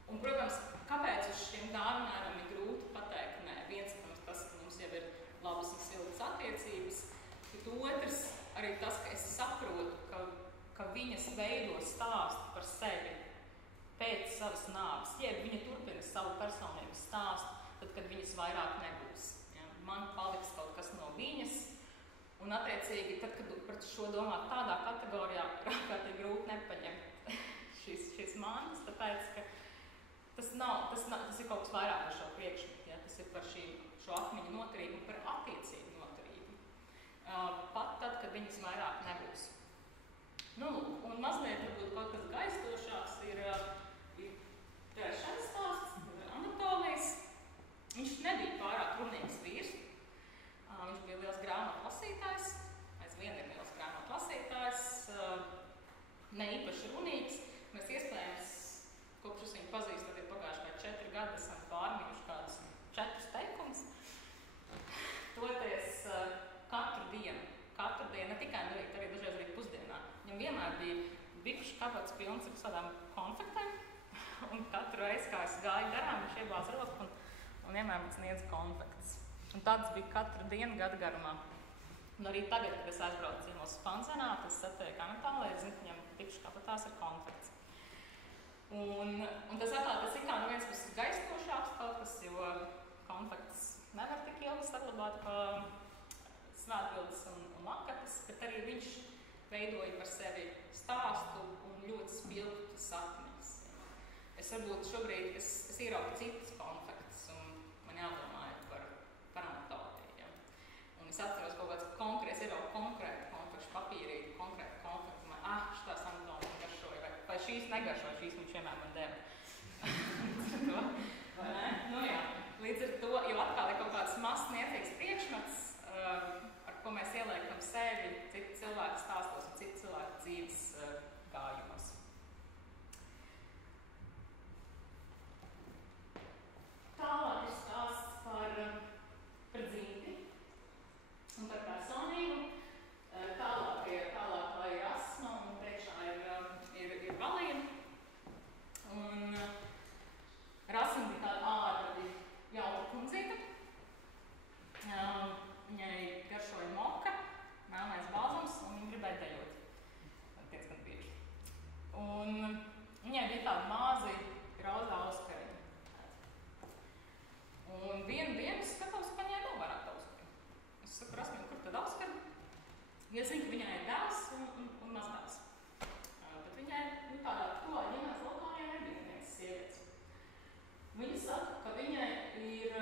Un, protams, kāpēc uz šiem dāvinājumiem ir grūti pateikt nē? Viens, protams, tas, ka mums jau ir labas un siltas attiecības, bet otrs arī tas, ka es saprotu, ka viņas veido stāstu par sevi pēc savas nāves. Ja viņa turpina savu personības stāstu, tad, kad viņas vairāk nebūs. Ja? Man paliks kaut kas no viņas, un attiecīgi, tad, kad par šo domāt tādā kategorijā, ir ārkārtīgi grūti nepaņemt šīs mantas, tāpēc, ka tas ir kaut kas vairāk par šo priekšmetu. Ja? Tas ir par šo atmiņu noturību un par attiecību noturību. Pat tad, kad viņas vairāk nebūs. Un mazliet varbūt kaut kas gaistošāks ir trešais stāsts, Anatolijas. Viņš nebija pārāk runīgs vīrs. Viņš bija liels grāmatu lasītājs, aizvien ir liels grāmatu lasītājs, ne īpaši runīgs. Mēs iespējams, kopš es viņu pazīstu, tad ir pagājuši vai 4 gadi, esam pārmījuši kādus 4 teikumus. Toties viņam vienmēr bija bikšu kabats pilns ar visādām konfektēm, un katru reizi, kā es gāju garām, viņš iebāz roku un vienmēr man sniedza konfektes. Un tāds bija katru dienu gada garumā. Un arī tagad, kad es aizbraucu ciemos uz pansionātu, es satieku Anatāliju, es zinu, ka viņam bikšu kabatās ir konfektes. Un tas atkal, tas ir kā no viens puses gaistošāks kaut kas, jo konfektes nevar tik ilgi saglabāt kā svētbildes un lakatas, bet arī viņš veidoja par sevi stāstu un ļoti spilgtu saknes. Es varbūt šobrīd es ieraugu citas konfektes un man jādomā par Anatāliju. Ja? Un es atceros kaut kāds konkrēts, ieraugu konkrētu konfekšu papīrīti, konkrētu konfektu, man, šitās Anatālija garšoja, vai šīs negaršoja, šīs viņš vienmēr man deva. Nu jā, līdz ar to, jo atkal ir kaut kāds mazs niecīgs priekšmets, ar ko mēs ieliekam sevi citu cilvēku stāstos un citu cilvēku dzīves gājumos. Tālāk ir stāsts par dzimti un par personību. Tālāk ir asma un priekšā ir valīna. Un Rasina bija tāda ārādi jauka kundzīte. Viņai garšoja moka, melnais bāzums, un viņa gribēja dejot. Diezgan bieži. Un viņai bija tāda mazi grauzā auskariņa. Un vienu dienu es skatos, ka viņai nav vairāk auskariņu. Es saku, Rasmīna, kur tad auskariņu? Es zinu, ka viņai ir dēls un mazdēls. Bet viņai tādā tuvā ģimenes lokā nebija nevienas sievietes. Viņa saka, ka viņai ir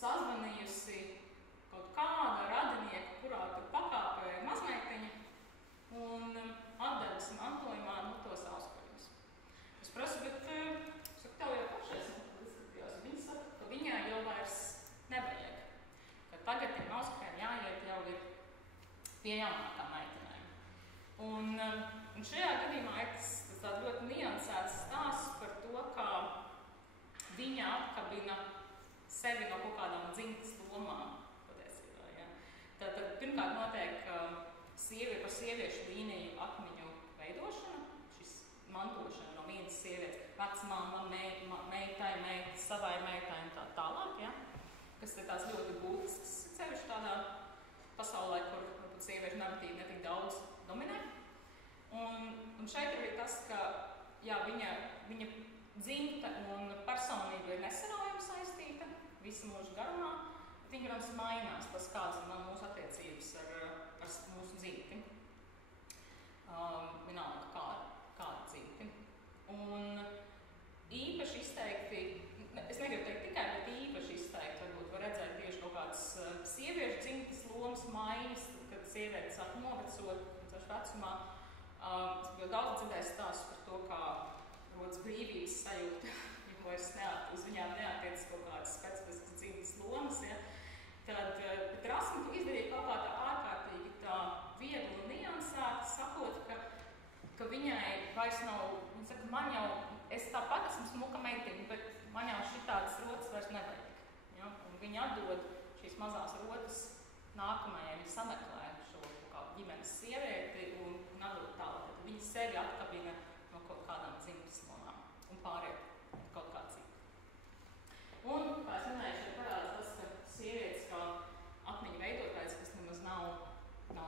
sazvanījusi kaut kāda radinieka, kurā tur pakāpēja mazmeitiņa un atdevusi mantojumā tos auskariņus. Es prasu, bet tev jau pašais izskatījās. Viņa saka, ka viņai jau vairs nevajag. Ka tagad tiem auskariņiem jāiet jau ir pie jaunākām meitenēm. Un šajā gadījumā ir tas tāds ļoti niansēts stāsts par to, kā viņa atkabina sevi no kaut kādām dzimtas lomām patiesībā. Ja? Tātad pirmkārt notiek par sieviešu līniju atmiņu veidošana, šis mantošana no vienas sievietes, vecmāma, meitai, savai meitai un tā tālāk, ja? Kas ir tās ļoti būtisks ceļš tādā pasaulē, kur varbūt sieviešu narratīvi netik daudz dominē. Un šeit arī tas, ka jā, viņa dzimta un personība ir nesaraujami saistīta visu mūžu garumā, bet viņa, protams, mainās tas, kāds ir mūsu attiecības ar mūsu dzimti. Vienalga kāda dzimti. Un īpaši izteikti, es negribu teikt tikai, bet īpaši izteikti varbūt var redzēt tieši kaut kādas sieviešu dzimtes lomas maiņas, kad sieviete sāk novecot vecumā. Es biju daudz dzirdējis stāstus par to, kā rodas brīvības sajūta, ja vairs uz viņām neatiecas kaut kādas specifiskas dzimtes lomas. Ja? Tad Rasmīna to izdarīja kaut kā tā ārkārtīgi tā viegli un niansēti, sakot, ka viņai vairs nav, viņa saka, man jau, es tāpat esmu smuka meitiņa, bet man jau šitādas rotas vairs nevajag. Ja? Un viņa atdod šīs mazās rotas nākamajai, viņa sameklē šo ģimenes sievieti un atdod tālāk. Tad viņa sevi atkabina no kaut kādām dzimtas lomām un pāriet kaut kā citu. Un, kā es minēju, šeit parādās tas, ka sievietes kā atmiņu veidotājs, kas nemaz nav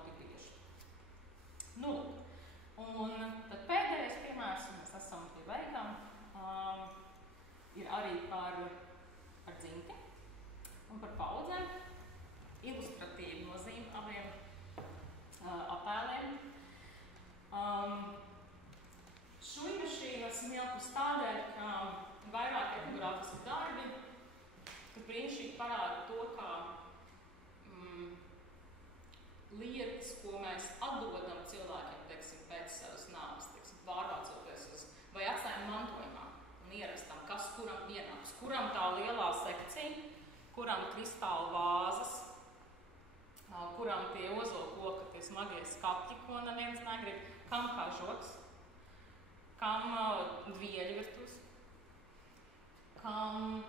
tik bieži. Nu, un tad pēdējais piemērs, un mēs esam pie beigām, ir arī par dzimti un par paudzēm. Ilustratīva nozīme abiem attēliem. Šujmašīnu esmu ielikusi tādēļ, ka vairāk etnogrāfiski darbi, kad brīnišķīgi parāda to, kā lietas, ko mēs atdodam cilvēkiem, teiksim, pēc savas nāves, teiksim, pārvācoties vai atstājam mantojumā un ierakstam, kas kuram pienāks, kuram tā lielā sekcija, kuram kristāla vāzes, kuram tie ozolkoka, tie smagie skapļi, ko neviens negrib, kam kažoks, kam dvieļu virtus, kam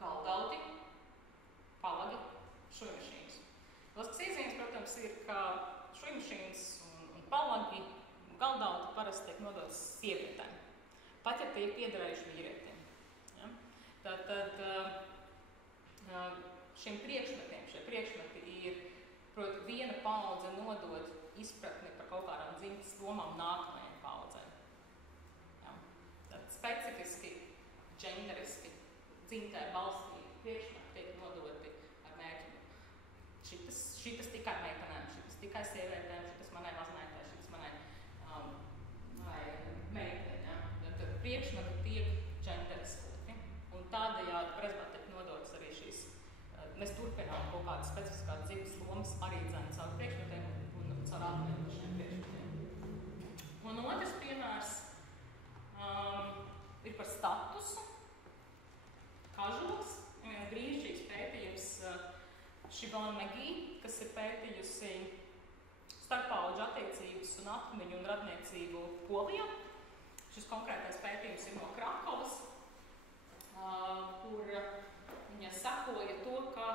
galgaldi, palagi, šujmašīnas. Tas, kas iezīmes, protams, ir, ka šujmašīnas un palagi galdauti parasti tiek nodotas sievietēm, pat ja tie ir piederējuši vīrietim. Ja? Tātad šie priekšmeti ir, proti, viena paudze nodod izpratni par kaut kādām dzimtas lomām nākamajām paudzēm. Ja? Tad specifiski, genderiski, dzimtē balstīgi priekšmeti tiek nodoti ar mērķi. Šitas tikai meitenēm, šitas tikai sievietēm, šitas manai maznētē, šitas manai meitei. Ja? Tad priekšmeti tiek genderiski. Un tādējādi prezidentā tiek nodotas arī šīs. Mēs turpinām kaut kādas specifiskās dzimtas lomas arī dzēn caur priekšmetiem un caur atmējušiem priekšmetiem. Un otrs piemērs ir par statusu. Kažoks, brīnišķīgs pētījums Siobhan McGee, kas ir pētījusi starppaudžu attiecības un atmiņu un radniecību Polijā. Šis konkrētais pētījums ir no Krakovas, kur viņa sakoja to, ka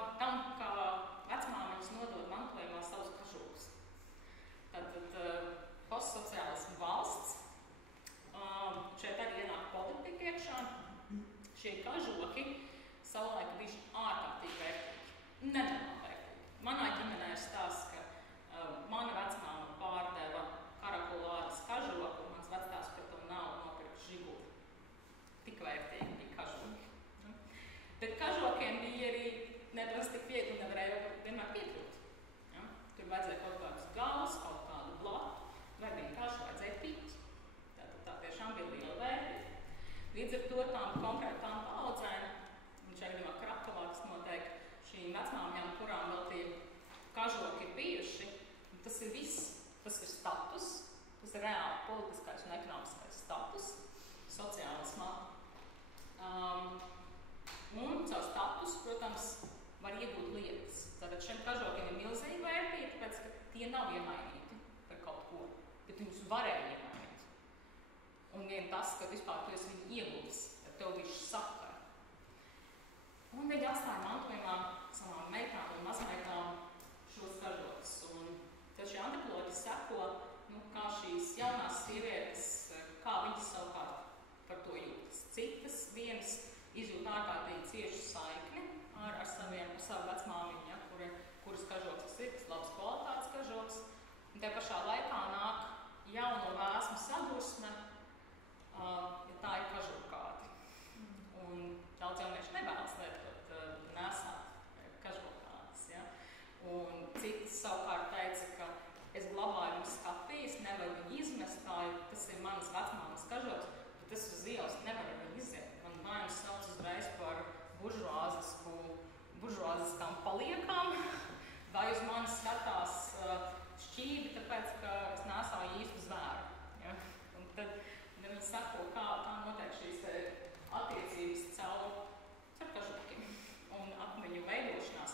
vecmāmiņas nodod mantojumā savus kažokus. Tātad postsociālisma valsts, šeit arī ienāk politika iekšā. Šie kažoki savulaik bijuši ārkārtīgi vērtīgi, nenormāli vērtīgi. Manā ģimenē ir stāsts, ka mana vecmāma pārdeva karakulāras kažoku, un mans vectēvs par to naudu nopirka Žiguli. Tik vērtīgi bija kažoki. Bet kažokiem bija arī neprasti tik viegli, nevarēja vienmēr pietrūkt. Ja? Tur vajadzēja kaut kādus galus, kaut kādu blatu, vai vienkārši vajadzēja piķi. Tā tiešām bija liela vērtība. Līdz ar to tām konkrētām paudzēm, un šeit gadījumā Krakovā tas notiek šīm vecmāmiņām, kurām vēl tie kažoki ir bijuši, tas ir viss. Tas ir status, tas ir reāli politiskais un ekonomiskais status sociālismā. Un caur status, protams, var iegūt lietas. Tātad šiem kažokiem ir milzīga vērtība, tāpēc, ka tie nav iemainīti par kaut ko, bet viņus varēja iemainīt. Un vien tas, ka vispār tu esi viņu ieguvis, tad tev viņš sakara. Un viņi atstāja mantojumā savām meitām un mazmeitām šos kažokus. Un tad šie antropoloģi seko, kā šīs jaunās sievietes, kā viņas savukārt par to jūtas. Citas vienas izjūt ārkārtīgi ciešu saikni ar savu vecmāmiņu, ja, kuras kažoks ir, tas labs kvalitātes kažoks. Un te pašā laikā nāk jauno vēsmu sadursme, ja tā ir kažokāti. Un daudz jaunieši nevēlas lietot nesāt kažokātis. Ja? Un citas savukārt teica, ka es glabāju viņu skapīs, nevaru viņu izmest, tas ir manas vecmāmas kažoks, bet tas uz ielas nevaru viņu iziet. Man bērns sauc uzreiz par buržuāziskām paliekām, vai uz mani skatās šķīvi, tāpēc, ka es nesāju īstu zvēru. Ja? Un tad viņi sako, kā notiek šīs attiecības caur kažokiem un atmiņu veidošanās.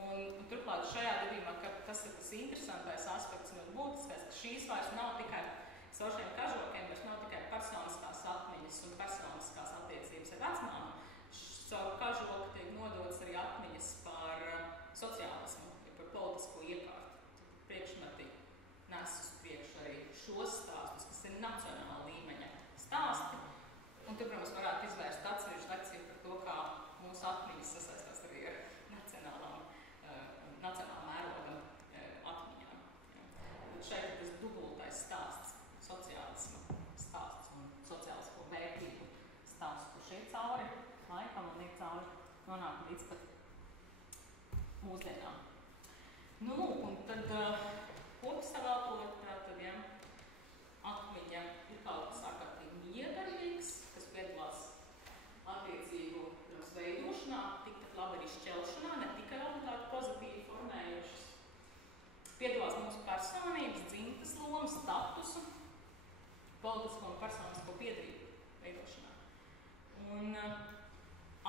Un turklāt šajā gadījumā, ka tas ir tas interesantais aspekts un būtiskais, ka šīs vairs nav tikai caur šiem kažokiem, vairs nav tikai personiskās atmiņas un personiskās attiecības ar vecmāmu. Caur kažoku tiek nodotas arī atmiņas par sociālismu, ja par politisko iekārtu. Priekšmeti nes uz priekšu arī šos stāstus, kas ir nacionāla līmeņa stāsti. Un tur, protams, varētu izvērst atsevišķu lekciju par to, kā mūsu atmiņas sasaistās arī ar nacionāla mēroga atmiņām. Šeit ir tas dubultais stāsts, sociālisma stāsts un sociālisko vērtību stāsts, kurš ir cauri laikam un ir cauri nonāk līdz pat mūsdienām. Nu, un tad kopsavēltot, tātad, ja, atmiņa ir kaut kas ārkārtīgi miedarīgs, kas piedalās attiecību veidošanā, tikpat labi arī šķelšanā, ne tikai obligāti pozitīvi formējušas. Piedalās mūsu personības, dzimtas lomu, statusu, politisko un personisko piederību veidošanā. Un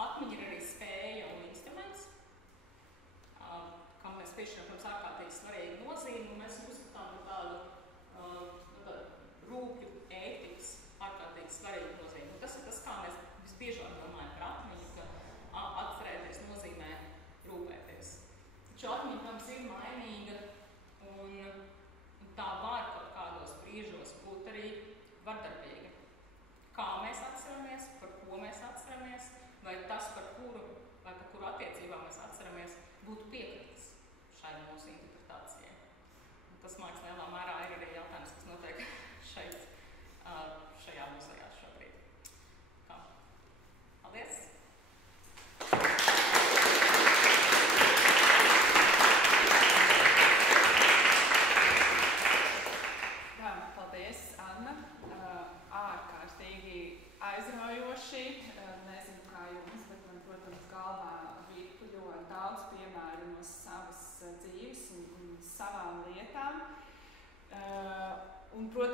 atmiņa ir arī spēja un instruments, kam mēs piešķiram, protams, ārkārtīgi svarīgu nozīmi, un mēs uzskatām tādu rūpju ētikas ārkārtīgi svarīgu nozīmi. Un tas ir tas, kā mēs visbiežāk domājam par atmiņu, ka atcerēties nozīmē rūpēties. Taču atmiņa, protams, ir mainīga, un tā var kaut kādos brīžos būt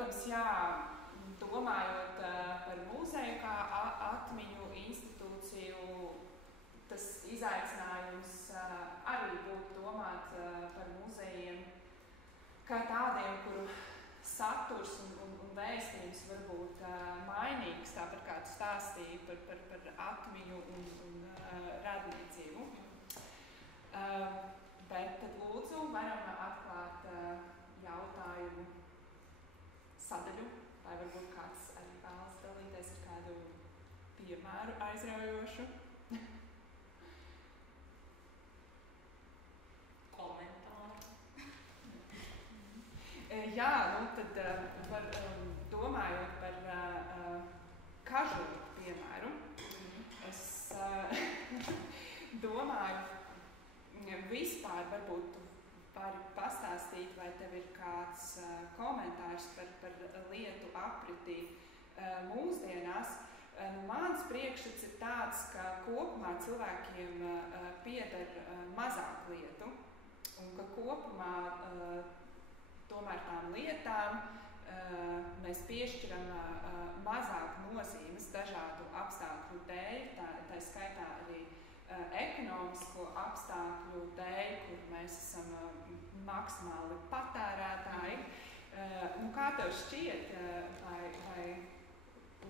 protams, jā, domājot par muzeju kā atmiņu institūciju, tas izaicinājums arī būtu domāt par muzejiem kā tādiem, kuru saturs un vēstījums var būt mainīgs, tāpat kā tu stāstīji par atmiņu un radniecību. Bet tad lūdzu varam atklāt jautājumu sadaļu, vai varbūt kāds arī vēlas dalīties ar kādu piemēru aizraujošu. Komentāri. Jā, nu tad domājot par kažoku piemēru, es domāju, vispār varbūt vari pastāstīt, vai tev ir kāds komentārs par lietu apriti mūsdienās. Mans priekšstats ir tāds, ka kopumā cilvēkiem pieder mazāk lietu, un ka kopumā tomēr tām lietām mēs piešķiram mazāk nozīmes dažādu apstākļu dēļ, tā skaitā arī ekonomisko apstākļu dēļ, kur mēs esam maksimāli patērētāji. Kā tev šķiet, vai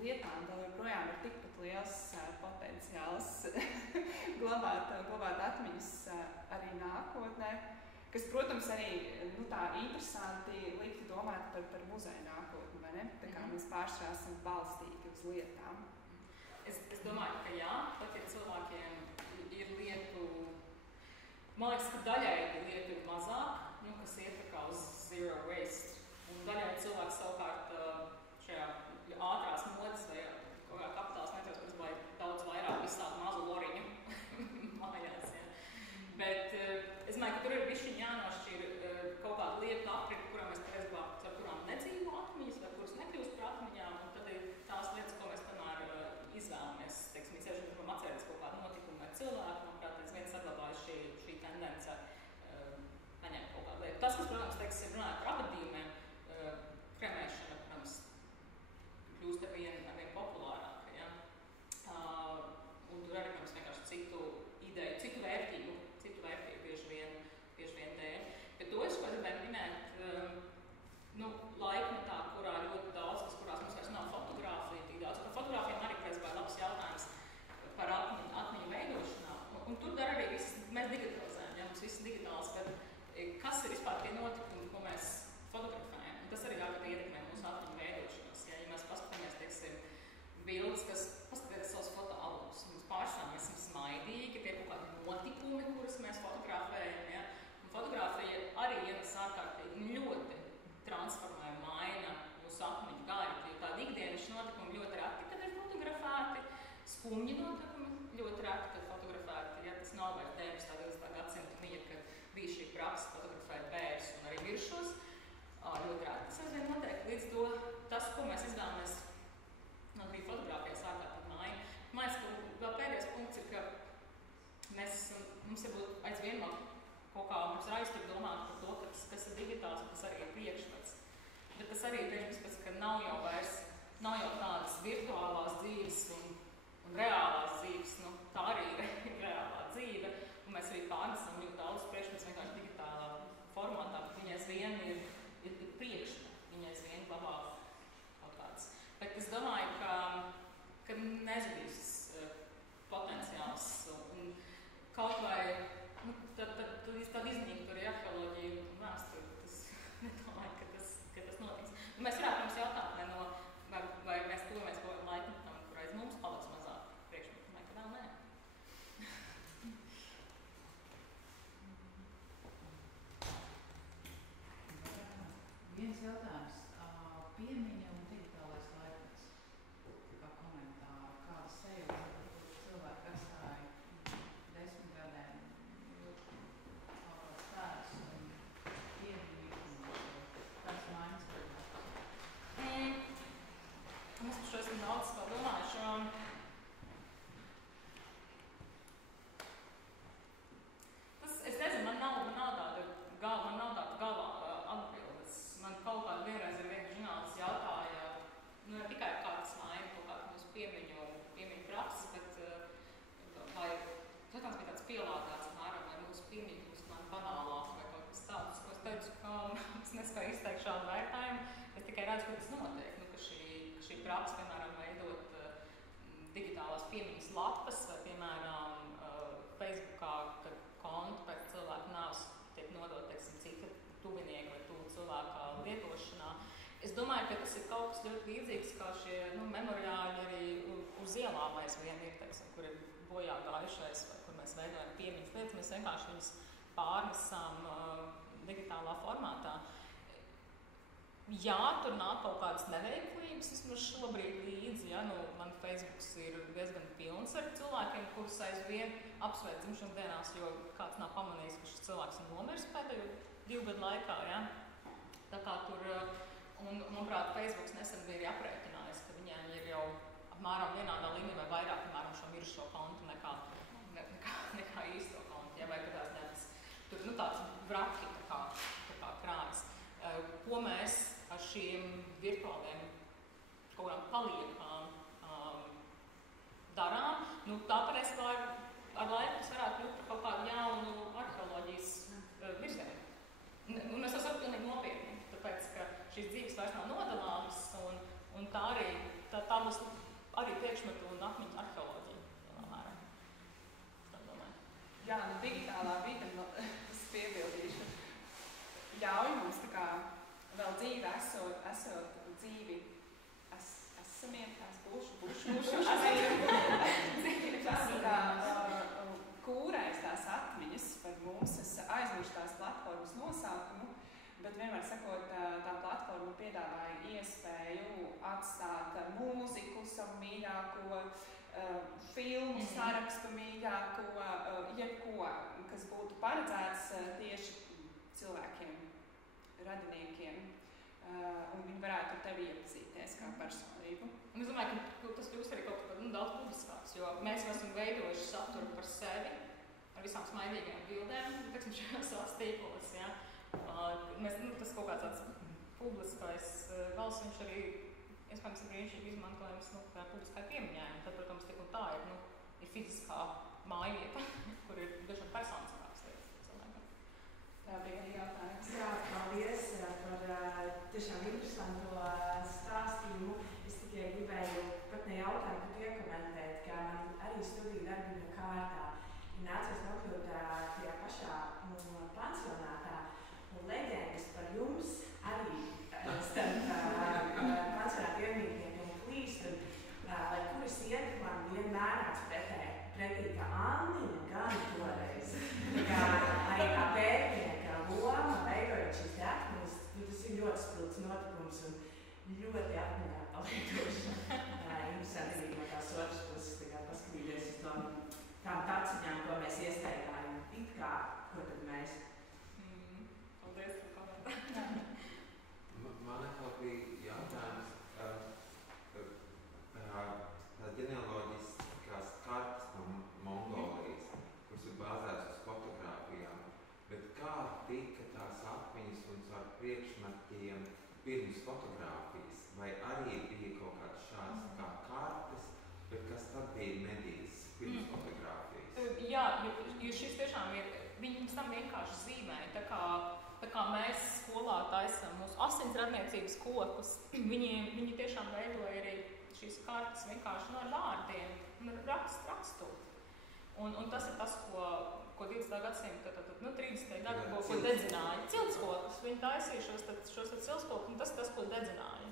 lietām vēl joprojām ir tikpat liels potenciāls glabāt atmiņas arī nākotnē, kas, protams, arī tā interesanti liktu domāt par muzeju nākotni, vai ne? Tā kā mēs pārsvarā esam balstīti uz lietām. Es domāju, ka jā, pat ja cilvēkiem ir lietu, man liekas, ka daļai lietu ir mazāk, kas iet tā kā uz zero waste. Un daļai cilvēki savukārt šajā ātrās modes vai kaut kā kapitāls metros, vai daudz vairāk visādu mazu loriņu mājās. Ja. Bet es domāju, ka tur ir bišķiņ jānošķir kaut kādu lietu apriti, kurām mēs par kurām nedzīvo atmiņas, vai kuras nekļūst par atmiņām, un tad ir tās lietas, ko mēs tomēr izvēlamies, teiksim, ceļš, gribam atcerēties kaut kādu notikumu vai cilvēku, manuprāt, viens saglabājas šī tendence paņemt kaut kādu lietu. Tas, kas, protams, teiksim, runājot par abadījumiem, kremēšana, protams, kļūst ar vien populārāka, ja? Un tur arī, protams, vienkārši citu ideju, citu vērtību bieži vien dēļ. Bet to es gribēju minēt, laikmetā, kurā ļoti daudz, kurās mums vairs nav fotogrāfija tik daudz. Par fotogrāfijām arī ir labs jautājums par atmiņu veidošanā. Un tur dar arī mēs digitalizējam, ja mums viss ir digitāls, bet kas ir vispār tie notikumi, ko mēs fotografējam? Un tas arī ļoti ietekmē mūsu atmiņu veidošanos. Ja mēs paskatāmies, teiksim, bildes, kas paskatieties savus fotoalbumus, mums pārsvarā mēs esam smaidīgi, tie ir kaut kādi notikumi, kurus mēs fotografējam. Ja? Un fotografija arī ienes ārkārtīgi ļoti transformē, maina mūsu atmiņu gaitu. Jo tādi ikdienas notikumi ļoti reti, kad ir fotografēti, skumji notikumi ļoti reti, kad fotografēti. Ja tas nav vairs 19. gadsimta mīja, kad bija šī praksa fotografēt bērns un arī viršos. Ļoti reti tas aizvien notiek. Līdz to tas, ko mēs izvēlamies no brīd fotogrāfijas ārkārtīgi maina. Man liekas, ka vēl pēdējais punkts ir, ka mums ir būt aizvien kaut kā mums raiztīgi domāt par to, kas ir digitāls un kas arī ir priekšmets. Bet tas arī ir priekšmets, ka nav jau tādas virtuālās dzīves un reālās dzīves. Tā arī ir reālā dzīve. Un mēs arī pārnesam ļoti daudz priekšmets vienkārši digitālā formātā, bet viņi aizvien ir priekšmeti. Viņi aizvien glabā kaut kāds. Bet es domāju, ka nezudīs potenciāls un kaut vai tad iznīk tur ir arheoloģija un vēsture. Nedomāju, ka tas notiks. Un mēs varētu mums jautāt, vai mēs tuvamies kaut kādam laikmetam, kur aiz mums paliks mazāk priekšmetu. Vai ka vēl nē? Viens jautājums. Piemiņa un digitālais laikmets. Kā komentāri, kādas sajūtas cilvēki atstāja 10 gadiem Es domāju, ka tas ir kaut kas ļoti līdzīgs, kā šie memoriāļi arī uz ielām aizvien ir, teiksim, kur ir bojā gājušais, vai kur mēs veidojam piemiņas lietas, mēs vienkārši viņus pārnesām digitālā formātā. Jā, tur nāk kaut kādas neveiklības, vismaz šobrīd līdzi, ja, nu, man Facebooks ir diezgan pilns ar cilvēkiem, kurus aizvien apsveic dzimšanas dienās, jo kāds nav pamanījis, ka šis cilvēks ir nomiris pēdējo 2 gadu laikā, ja. Tā kā tur, un manuprāt, Facebooks nesen bija arī aprēķinājis, ka viņiem ir jau apmēram vienādā līmenī vai vairāk, apmēram šo mirušo kontu nekā īsto kontu, ja, vai ka tās nevis. Tur, nu, tāds vraki tā kā krājas. Ko mēs ar šiem virtuāliem kaut kādām paliekām darām, nu, tāpēc ar laiku tas varētu būt kaut kādu jaunu arheoloģijas virzienu. Un mēs esam pilnīgi nopietni, tāpēc, ka šīs dzīves vairs nav nodalāmas, un tā būs arī priekšmetu un akmeņu arheoloģija. Jā, nu digitālā vide, es piebildīšu, ļauj mums tā kā vēl dzīve esot dzīvi, esamiem, būšu, tas tā kūrais tās atmiņas par mums, es aizmirstu tās platformas nosaukumu, bet vienmēr sakot, tā platforma piedāvāja iespēju atstāt mūziku, savu mīļāko, filmu sarakstu mīļāko, jebko, kas būtu paredzēts tieši cilvēkiem, radiniekiem, un viņi varētu ar tevi iepazīties kā personību. Un es domāju, ka tas kļūst arī kaut kā daudz publiskāks, jo mēs esam veidojuši saturu par sevi ar visām smaidīgām bildēm, teiksim, šajās savās tīklos, ja. Tas kaut kāds tāds publiskais valsts, viņš arī, iespējams, ir brīnišķīgi izmantojams, kā publiskai piemiņai, un tad, protams, tik un tā ir fiziskā mājvieta, kur ir dažādi personiskāks cilvēkiem. Tā bija arī jautājums. Jā, paldies par tiešām interesanto stāstījumu. Es tikai gribēju pat ne jautājumu, bet iekomentēt, ka man arī studiju darbina kārtā ir nācies nokļūt tajā pašā pansionātā, un leģendas par jums arī starp pansionātu iemītniekiem klīst, un lai kuras iet, man vienmēr nāc pretī kā Anniņa, gan toreiz, kā arī kā pētnieka loma, veidojot šīs atmiņas, tas ir ļoti spilgts notikums un ļoti atmiņā palīdoši. Interesanti arī no tās otras puses, paskatīties uz tām taciņām, ko mēs iestaigājam, it kā, ko tad mēs. Paldies par komentāru. Man atkal bija jautājums par ģenealoģiskās kartas no Mongolijas, kuras ir bāzētas uz fotogrāfijām, bet kā tika tās atmiņas un caur priekšmetiem pirms fotogrāfijas, vai arī bija kaut kāds šāds kā kartes, bet kas tad bija medijas pirms fotogrāfijas? Jā, jo šis tiešām ir, viņi mums tam vienkārši zīmēja, tā kā mēs skolā taisam mūsu asinsradniecības kokus, viņi tiešām veidoja arī šīs kartas vienkārši no vārdiem un rakstu. Un tas ir tas, ko 20. gadsimta, 30. gadu, ko dedzināja. Ciltskokus, viņi taisīja šos ciltskokus, un tas ir tas, ko dedzināja.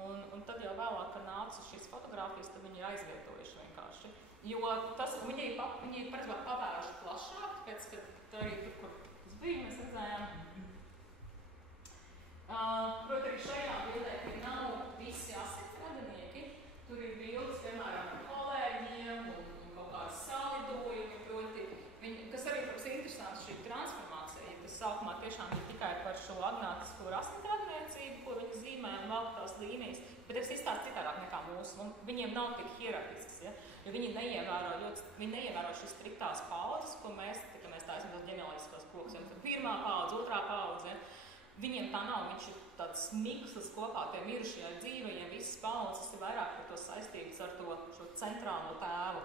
Un tad jau vēlāk, kad nāca šīs fotogrāfijas, tad viņi ir aizvietojuši vienkārši. Jo viņi ir pavēruši plašāk, tāpēc, ka arī tur, kur tas bija, mēs redzējām. Protams, arī šajā bildē, ka nav visi asinsradinieki, tur ir bildes, piemēram, ar kolēģiem un kaut kādas salidojumi, proti, kas arī, protams, ir interesants šī transformācija. Tas sākumā tiešām ir tikai par šo agnātisko asinsradniecību, ko viņi zīmē un vēl tās līnijas, bet tas izstāsta citādāk nekā mūsu. Viņiem nav tik hierarhisks, ja? Jo viņi neievēro šīs striktās paudzes, ko mēs taisam tās ģenealoģiskos kokus. Ja? Pirmā paudze, otrā paudze. Ja? Viņiem tā nav, viņš ir tāds mikslis kopā tiem mirušajai dzīvajiem, visas paudzes ir vairāk par to saistības ar šo centrālo tēvu.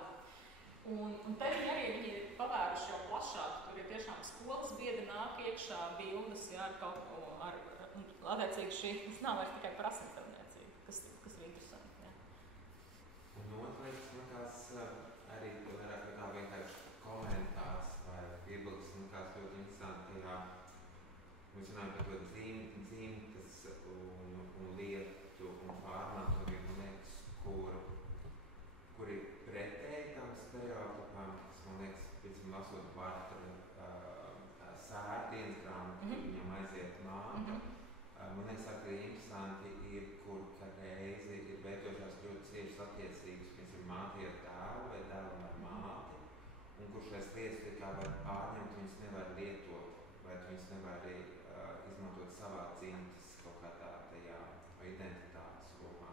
Un te viņi ir pavēruši jau plašāk, tur ir tiešām skolas biedri nāk iekšā bildes, ja, ar kaut ko, un attiecīgi tas nav vairs tikai par asinsradniecību, kas ir interesanti. Ja. Un otrais, likās, arī vairāk kā vienkārši komentārs vai piebildes, likās ļoti interesanti, mēs runājam par to dzimtas un var pārņemt, viņas nevar lietot, vai viņas nevar arī izmantot savā dzimtas kaut kādā tajā identitātes lomā.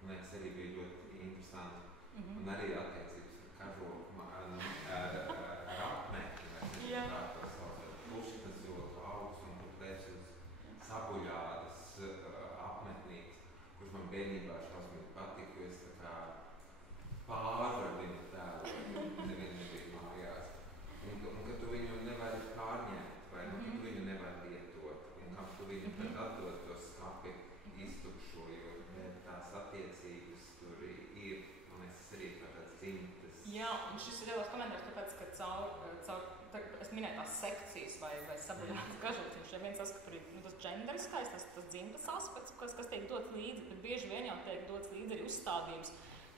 Man liekas, arī bija ļoti interesanti. Un arī attiecības ar karogu, ar apmetni, vai kā to sauc, ar puškazolu augus un tur lēs uz sabuļādas apmetnītes, kurš man bērnībā šausmīgi patika, jo es tā kā pārvaru viņu tēloju, nevienu nebija mājās. Un ka tu viņu nevari pārņemt, vai nu, ka tu viņu nevari lietot, un kā tu viņu tad atdod to skapi iztukšo, jo tās attiecības tur ir, man liekas, arī tāds dzimtas. Jā, un šis ir lielos komentārs, tāpēc, ka caur es minēju tās sekcijas vai sabuļātas kažotiņš, ja viens saskap arī tas genderiskais, tas dzimtas aspekts, kas tiek dots līdzi, bet bieži vien jau tiek dots līdzi arī uzstādījums.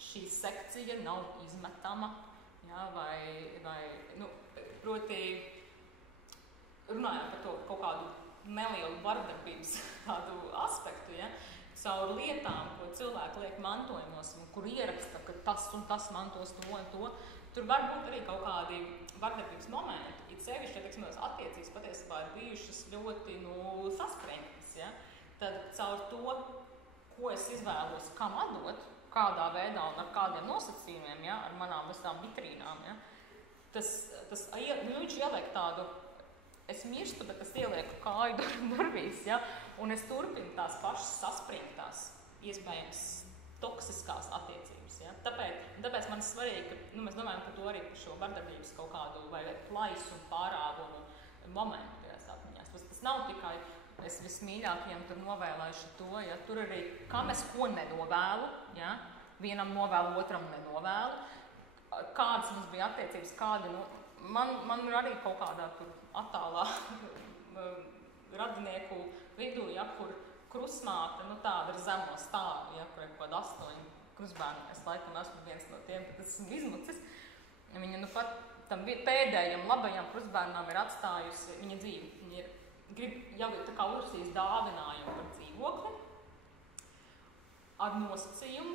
Šī sekcija nav izmetama, ja, vai proti runājot par to kaut kādu nelielu vardarbības tādu aspektu, ja, caur lietām, ko cilvēki liek mantojumos, un kur ieraksta, ka tas un tas mantos to un to, tur var būt arī kaut kādi vardarbības momenti. It sevišķi, ja tās attiecības patiesībā ir bijušas ļoti saspringtas, ja, tad caur to, ko es izvēlos, kam atdot, kādā veidā un ar kādiem nosacījumiem, ja, ar manām visām vitrīnām, ja, viņš ieliek tādu, es mirstu, bet es ielieku kāju durvīs, ja, un es turpinu tās pašas saspringtās, iespējams, toksiskās attiecības. Ja. Tāpēc man ir svarīgi, ka mēs domājam par to arī par šo vardarbības kaut kādu vai plaisu un pārāvumu momentu tajās atmiņās. Tas nav tikai es vismīļākajiem tur novēlēšu to, ja, tur arī, kam es ko nenovēlu, ja, vienam novēlu, otram nenovēlu, kādas mums bija attiecības, kādi, man ir arī kaut kādā tur attālā radinieku vidū, ja, kur krustmāte, tāda ir zemo stāvu, ja, kur ir kaut kāda 8 krustbērni, es laikam esmu viens no tiem, bet esmu izmucis. Viņa pat tam pēdējam labajam krustbērnam ir atstājusi viņa dzīvi. Viņa jau ir tā kā uzsīs dāvinājumu par dzīvokli ar nosacījumu,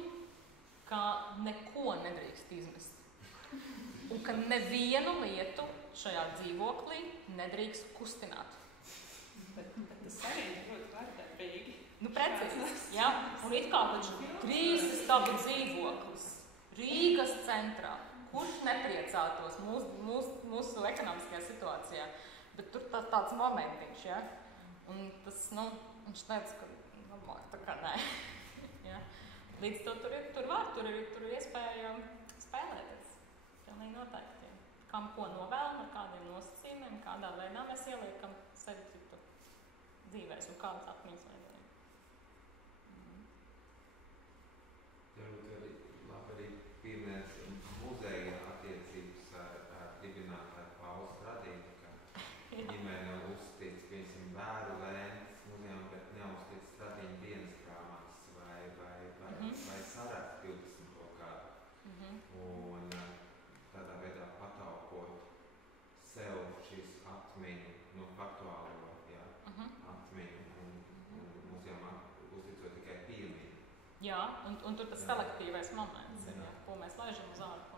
ka neko nedrīkst izmest. Un ka nevienu lietu šajā dzīvoklī nedrīkst kustināt. Bet tas arī ir ļoti vardarbīgi. Precīzi, jā. Un it kā taču 3 stabu dzīvoklis Rīgas centrā. Kurš nepriecātos mūsu ekonomiskajā situācijā? Bet tur tāds momentiņš, ja? Un tas, viņš teica, ka tā kā nē. Ja? Līdz to tur ir iespēja spēlēties. Pilnīgi noteikti. Ja? Kam ko novēlam, ar kādiem nosacījumiem, kādā veidā mēs ieliekam sevi citu dzīvēs un kādas atmiņas veidojam. Labi arī pieminēt muzeja attiecības ar dibinātāju Paulu Stradīnu, ka ģimene uztic, piemēram, vēru lēntas muzejām, bet neuztic Stradīņu dienas grāmatas vai sarakstu 20. gadu. Un tādā veidā patalpot sev šīs atmiņu, faktuālo, ja, atmiņu un muzejām uzticot tikai piemiņu. Jā, un tur tas selektīvais moments, ja, ko mēs laižam uz ārā, ko